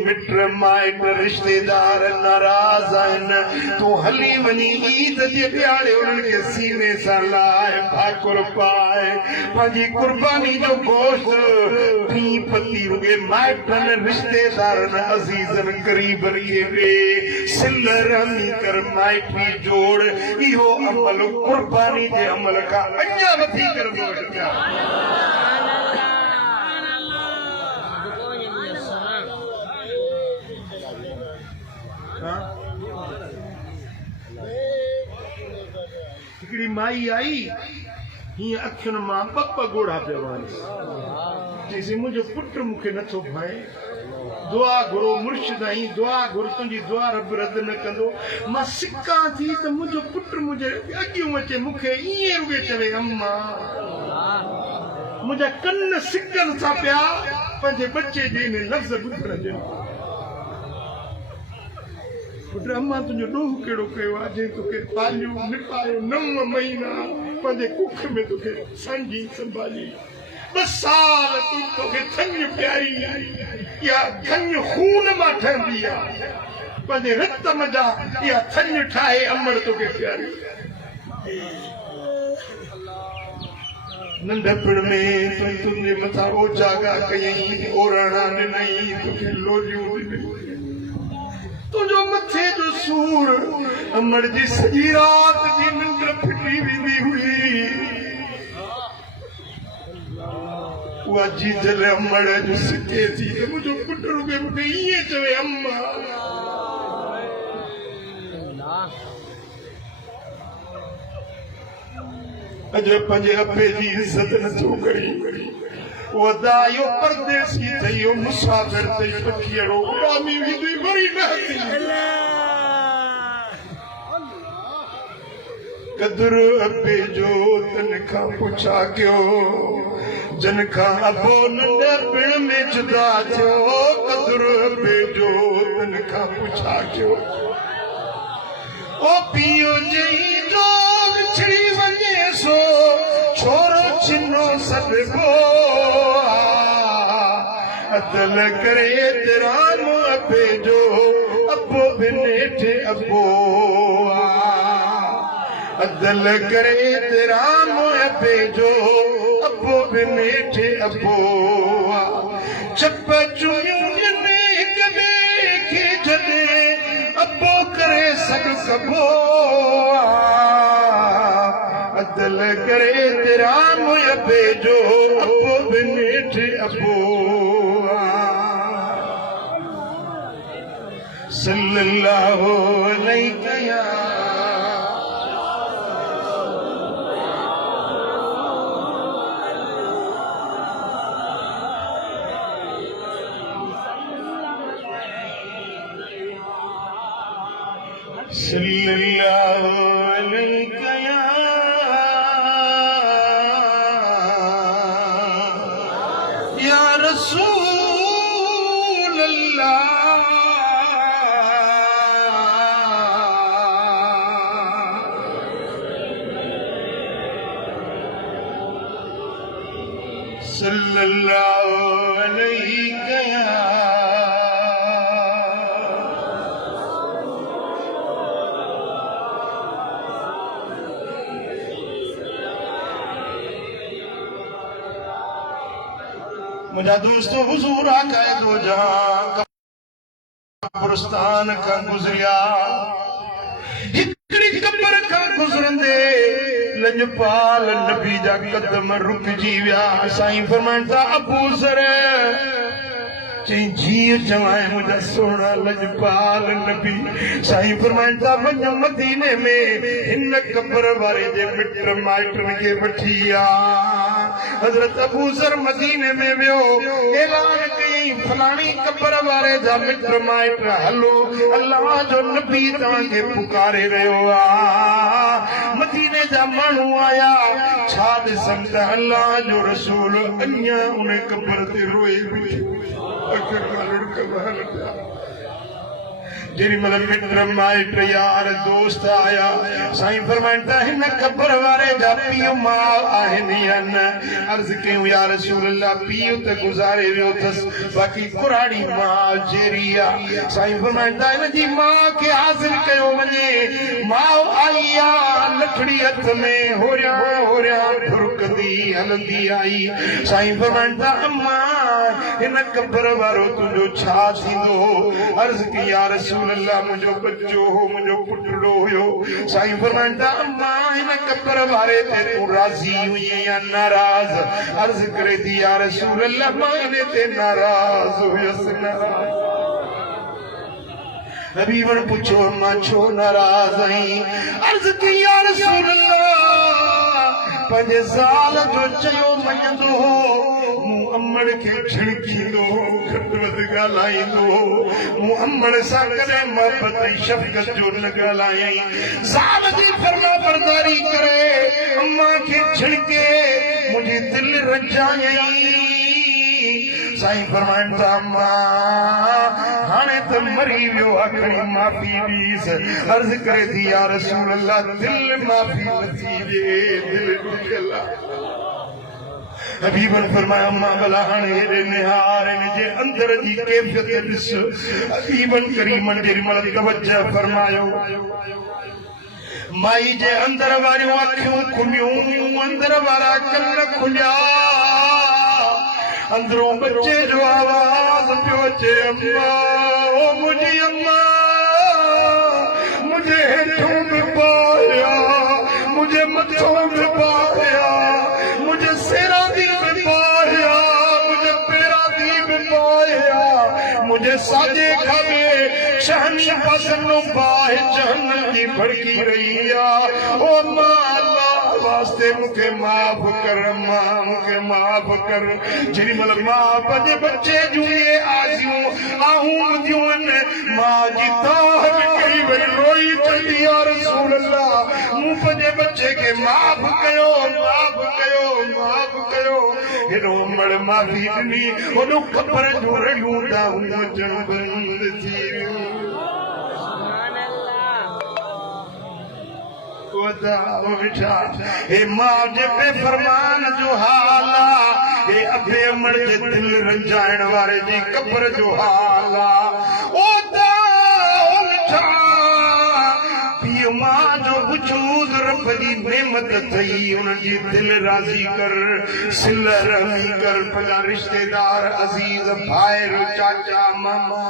मिट माइट रिश्तेदार नाराज़ आहिनि तूं हली वञी ईद जे ॾियारे उन्हनि खे सीने सां लाए भाकुर पाए पंहिंजी कुर्बानी जो गोश्त पी पती रुगे माइटनि रिश्तेदारनि अज़ीज़नि क़रीबनि खे ॾे सिल रहमी कर माइटी जोड़ इहो अमल कुर्बानी जे अमल खां अञा वधीक रब वटि हिकिड़ी माई आई हीअं अखियुनि मां ॿ ॻोढ़ा पिया वहनि चईसि मुंहिंजो पुटु मूंखे नथो भाए दुआ घुरो मुर्शिद आई दुआ घुर तुंहिंजी दुआ रब रद न कंदो मां सिकां थी त मुंहिंजो पुटु मुंहिंजे अॻियूं अचे मूंखे ईअं रुगे चवे अम्मा मुंहिंजा कन सिकनि था पिया पंहिंजे बचे जे इन लफ़्ज़ ॿुधण जे पुटु अम्मा तुंहिंजो ॾोहु कहिड़ो कयो आहे जंहिं तोखे पालियो निपायो 9 महीना पंहिंजे कुख में तोखे संगी संभाली 2 साल तोखे थञ प्यारी इहा थञ खून मां ठहंदी आहे पंहिंजे रत मज़ा इहा थञ ठाहे अमर तोखे प्यारी नंढपण में तुंहिंजे मथां ओजागा कयई ओराणा ॾिनई तोखे लोलियूं ॾिनई तुंहिंजो मथे जो सूर अमर जी सॼी राति जी निंड फिटी वेंदी हुई उहा जीजल अमर जो सिके थी त मुंहिंजो पुटु रुगे मूंखे ईअं चवे अम्मा अॼु पंहिंजे अपे जी इज़त नथो करी वदायो परदेसी थयो मुसाफिर थई पखियड़ो उड़ामी वेंदी वरी न थी कदर अपे जो तन खां पुछा कयो जन खां अबो नंढपण में जुदा थियो कदर अपे जो तन खां पुछा कयो ओ पियो जई जो विछड़ी वञे सो छोरो छिनो सॾबो अदल करे तेराम अपे जो अबो बिनेठे अबो अदल करे तेरा मोह पेजो अबो बिनेठे अबो चप चुनियूं ने कदे के जदे अबो करे सग सबो अदल करे तेरा मोह पेजो अबो बिनेठे अबो सल्लल्लाहु अलैहि या सल्लल्लाहु अलैहि या रसूल अल्लाह सल्लल्लाहु अलैहि मुझा दोस्तों हुजूर आका दो जहां कब्रिस्तान का गुजरिया हिकड़ी कब्र का गुजरंदे लजपाल नबी जा कदम रुक जी विया साईं फरमाइंदा अबू ज़र चई जीअं चवाए मुझा सोना लजपाल नबी साईं फरमाइंदा वञ मदीने में हिन कब्र वारे जे मिट माइटन खे वठी आ हजरत अबू ज़र मदीने में वियो ऐलान कई फलाणी कब्र वारे जा मिट माइट हलो अल्लाह जो नबी तव्हांखे पुकारे रहियो आ मदीने जा माण्हू आया छा ॾिसनि त अल्लाह जो रसूल अञा उन कब्र ते रोए पियो जेरी मतलब मित्र माइट यार दोस्त आया साईं फरमाइंदा हिन कब्र वारे जा पीउ मां आहिनि या न अर्ज़ कयूं या रसूल अल्लाह पीउ त गुज़ारे वियो अथसि बाक़ी कुराड़ी मां जेरी आहे साईं फरमाइंदा हिन जी मां खे हाज़िर कयो वञे मां आई आहे लठड़ी हथ में होरिया होरिया फुरकंदी हलंदी आई साईं फरमाइंदा अम्मा हिन कब्र वारो तुंहिंजो छा थींदो अर्ज़ कई या रसूल अल्लाह मुझो बच्चो हो मुझो पुटड़ो हुयो साईं फरमाइंदा अम्मा हिन कब्र वारे ते तू राज़ी हुई या नाराज़ अर्ज़ करे थी या रसूल अल्लाह मां इन ते नाराज़ हुयसि नाराज़ हबीबन पुछो अम्मा छो नाराज़ आई अर्ज़ कई या रसूल अल्लाह पंहिंजे ज़ाल जो चयो मञंदो हो मूं अमड़ खे छिड़कींदो घटि वधि ॻाल्हाईंदो मूं अमड़ सां कॾहिं मोहबत ऐं शफ़क़त जो न ॻाल्हायई ज़ाल जी फर्मा बरदारी करे अम्मा खे छिड़के मुंहिंजी दिलि रजायई साईं फरमाइंदा अम्मा हाणे त मरी वियो आखिरी माफ़ी ॾीस अर्ज़ करे थी या रसूल अल्लाह दिलि माफ़ी नथी ॾे दिलि ॾुखियल हबीबन फरमाया अम्मा भला हाणे हेॾे निहार हिन जे अंदर जी कैफ़ियत ॾिस हबीबन करीमन जेॾी महिल तवज्जो फरमायो माई जे अंदर वारियूं अखियूं खुलियूं अंदर वारा कन खुलिया अंदरों बच्चे जो आवाज पियो अचे अम्मा ओ मुंहिंजी अम्मा मुझे हेठों में पाया मुझे मथों में पाया मुझे सेरा दी में पाया मुझे पेरा दी में पाया मुझे साजे खबे शहनी पसंदों पाए जहन्नम की भड़की रही है ओ मां वास्ते मुझे माफ कर मां मुझे माफ कर जिनी मल मां पंहिंजे बच्चे जूं ये आसियूं आहूं मुंहिंजियूं मां जी ताह कई वई रोई चंदी या रसूल अल्लाह मूं पंहिंजे बच्चे खे माफ कयो हेॾो मड़ माफ़ी ॾिनी होॾो ख़बर जो रड़ियूं दाऊं अचण बंदि थी वियूं हे मां जे बेफरमान जो हाल आहे हे अबे अमड़ जे दिल रंजाइण वारे जी कब्र जो हाल आहे ओ नेमत थई उन जी दिल राज़ी कर सिल रहमी कर पंहिंजा रिश्तेदार अज़ीज़ भाइर चाचा मामा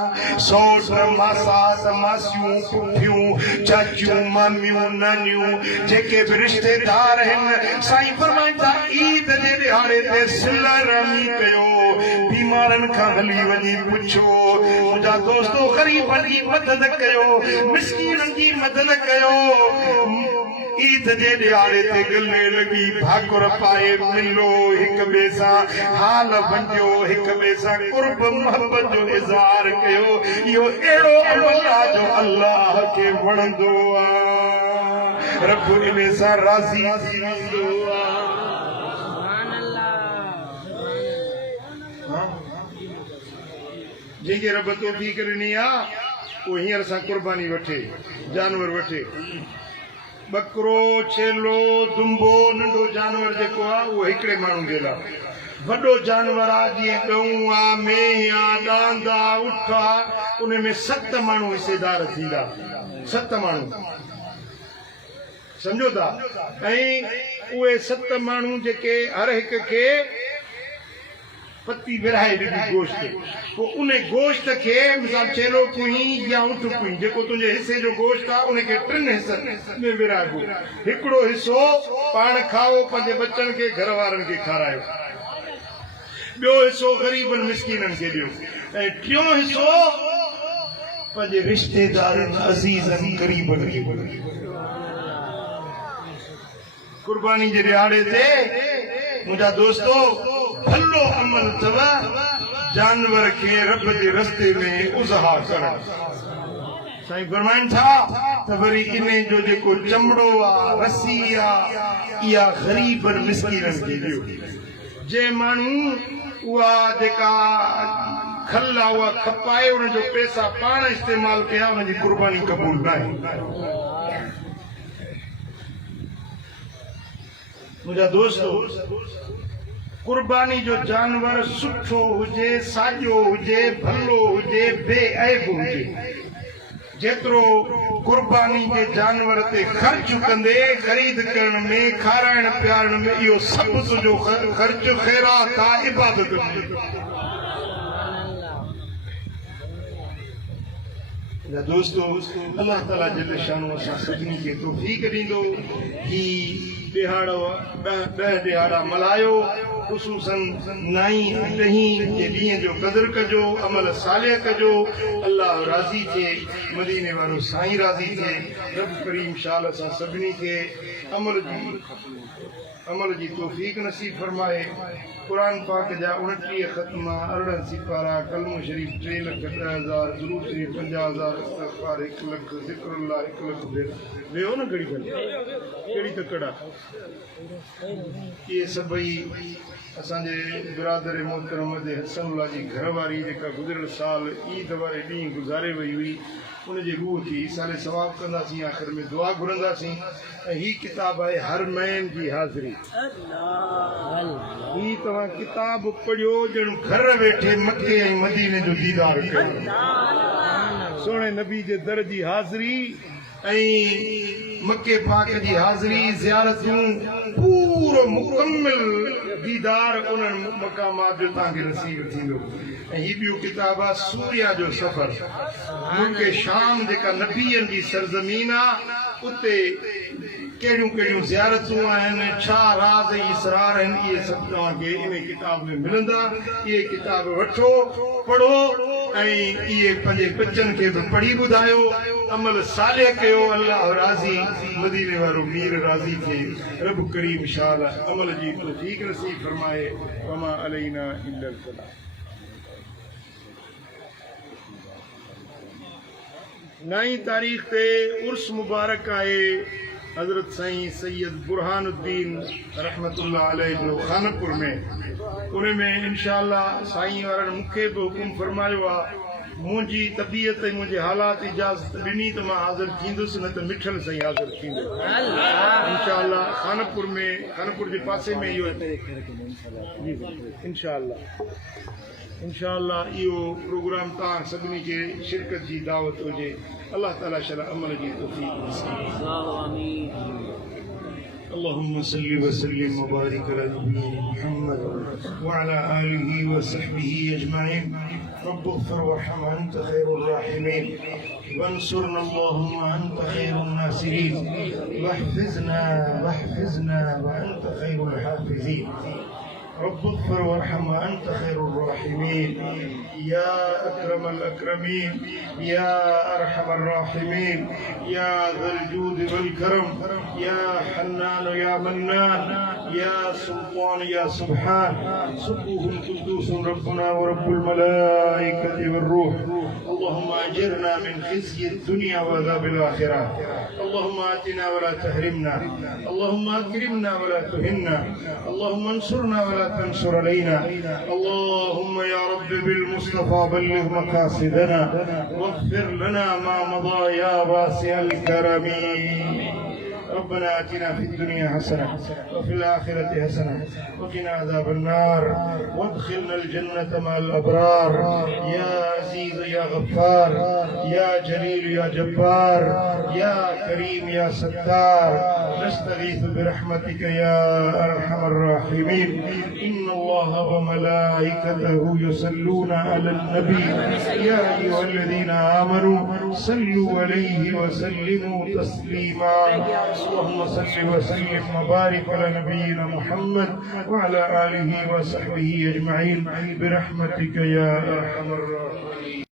सौट मासात मासियूं पुफियूं चाचियूं मामियूं नानियूं जेके बि रिश्तेदार आहिनि साईं फरमाइनि था ईद जे ॾियारे ते सिल रहमी कयो बीमारनि खां हली वञी पुछो मुंहिंजा दोस्तो ग़रीबनि जी मदद कयो मिस्कीननि जी मदद कयो ईद जे ॾियारे ते गले लॻी भाकुर पाए मिलो हिक ॿिए सां हाल बंधियो हिक ॿिए सां कुर्ब मोहबत जो इज़हार कयो इहो अहिड़ो अमल आहे जो अल्लाह खे वणंदो आहे रब इन सां राज़ी थी वेंदो आहे सुभान अल्लाह जंहिंखे रब तौफ़ीक़ ॾिनी आहे उहो हींअर सां कुर्बानी वठे जानवर वठे बकरो छेलो दुंबो नंढो जानवर जेको आहे उहो हिकिड़े माण्हू जे लाइ वॾो जानवर आहे जीअं गऊं आहे मेंह आहे ॾांद आहे उठ आहे उन में 7 माण्हू हिसेदार थींदा 7 माण्हू सम्झो था ऐं उहे 7 माण्हू जेके हर हिक खे पत्ती विरहाए ॾिनी गोश्त पोइ उन गोश्त खे मिसाल चेलो कुई या ऊंट कुई जेको तुंहिंजे हिसे जो गोश्त आहे उनखे 3 हिसनि में विरहाइबो हिकिड़ो हिसो पाण खाओ पंहिंजे बच्चनि खे घर वारनि खे खारायो ॿियो हिसो ग़रीबनि मिस्कीननि खे ॾियो ऐं टियों हिसो पंहिंजे रिश्तेदारनि अज़ीज़नि ग़रीबनि खे कुर्बानी जे ॾियारे ते मुंहिंजा दोस्तो भलो अमल अथव जानवर खे रब जे रस्ते में उज़हा करणु साईं फरमाइनि था त वरी इन जो जेको चमड़ो आहे रसी आहे इहा ग़रीबनि मिस्कीननि खे ॾियो जे माण्हू उहा जेका खल आहे उहा खपाए उन जो पैसा पाण इस्तेमालु कया उन जी कुर्बानी क़बूल न आहे मुंहिंजा दोस्त कुर्बानी जो जानवर सुठो हुजे साॼो हुजे भलो हुजे बेऐब हुजे जेतिरो कुर्बानी जे जानवर ते ख़र्च कंदे ख़रीद करण में खाराइण पीआरण में इहो सभु तुंहिंजो ख़र्च ख़ैरात आहे इबादत दोस्तो अल्लाह ताला जल शानो असां सभिनी खे तौफ़ीक़ ॾींदो ही ॾह ॾिहाड़ा मल्हायो ख़ुसूसन 9 ॾहीं जे ॾींहं जो क़दुरु कजो अमल सालिह कजो अल्लाह राज़ी थिए मदीने वारो साईं राज़ी थिए रब करीम शाल असां सभिनी खे अमल जी तौफ़ीक़ नसीब फरमाए कुरान पाक जा 29 ख़त्मा 18 सिपारा कलमो शरीफ़ 3,10,000 दुरूद शरीफ़ 50,000 इस्तग़फ़ार 1 लख ज़िक्रुल्लाह 1 लख भेर वेहो न घड़ी घड़ी कहिड़ी तकड़ आहे इहे सभई असांजे बिरादर मोहतरम जे हसनुल्लाह जी घरवारी जेका गुज़िरियल साल ईद वारे ॾींहुं गुज़ारे वई हुई उनजी रूह थी साले सवाब कंदासीं आख़िर में दुआ घुरंदासीं ऐं ही किताब आहे हर मैन जी हाज़िरी ही तव्हां किताब पढ़ियो ॼण घर वेठे मके ऐं मदीने जो दीदार कयो सोणे नबी जे दर जी हाज़िरी ऐं मके पाक जी हाज़िरी ज़ियारतूं पूरो मुकम्मल दीदार उन्हनि मक़ामात जो तव्हांखे नसीब थींदो ऐं ही ॿियो किताब आहे सूर्या जो सफ़र मुल्क शाम जेका नबीअनि जी सरज़मीन आहे उते कहिड़ियूं कहिड़ियूं ज़ियारतूं आहिनि छा राज़ ऐं इसरार आहिनि इहे सभु तव्हांखे इन किताब में मिलंदा इहे किताब वठो पढ़ो ऐं इहे पंहिंजे बच्चनि खे बि पढ़ी ॿुधायो अमल सालिह कयो अल्लाह राज़ी मदीने वारो मीर राज़ी थिए रब करीम शाल अमल जी तौफ़ीक़ नसीब फरमाए वमा अलैना इल्लल बलाग 9 तारीख़ ते उर्स मुबारक आहे हज़रत साईं सैयद बुरहानुद्दीन रहमतुल्लाह अलैह जो खानपुर में उन में इंशाअल्लाह साईं वारनि मूंखे बि हुकुम फरमायो आहे मुंहिंजी तबियत ऐं मुंहिंजे हालात इजाज़त ॾिनी त मां हाज़िर थींदुसि न त मिठल साईं हाज़िर थींदो इंशाअल्लाह खानपुर जे पासे में इहो इंशाअल्लाह इहो प्रोग्राम तव्हां सभिनी खे शिरकत जी दावत हुजे अल्लाह ताला शरअ अमल जी तौफ़ीक़ اللهم صل وسلم وبارك على نبينا محمد وعلى آله وصحبه أجمعين. رب اغفر وارحم أنت خير الراحمين، وانصرنا اللهم أنت خير الناصرين، واحفظنا وأنت خير الحافظين. رب اغفر وارحم وأنت خير الراحمين، يا أكرم الأكرمين، يا أرحم الراحمين، يا ذا الجود والكرم، يا حنان يا منان، يا سلطان يا سبحان. سبوح قدوس ربنا ورب الملائكة والروح. اللهم أجرنا من خزي الدنيا وعذاب الآخرة. اللهم آتنا ولا تحرمنا، اللهم أكرمنا ولا تهنا، اللهم انصرنا ولا تنصر علينا. اللهم يا رب بالمصطفى بلغ مقاصدنا واغفر لنا ما مضى يا واسع الكرم. ربنا آتنا في الدنيا حسنة وفي الآخرة حسنة وقنا عذاب النار وادخلنا الجنة مع الأبرار. يا عزيز يا غفار، يا جليل يا جبار، يا كريم يا ستار، نستغيث برحمتك يا أرحم الراحمين. إن الله وملائكته يصلون على النبي يا أيها الذين آمنوا صلوا عليه وسلموا تسليما. اللهم صل وسلم وبارك على نبينا محمد وعلى آله وصحبه أجمعين برحمتك يا أرحم الراحمين.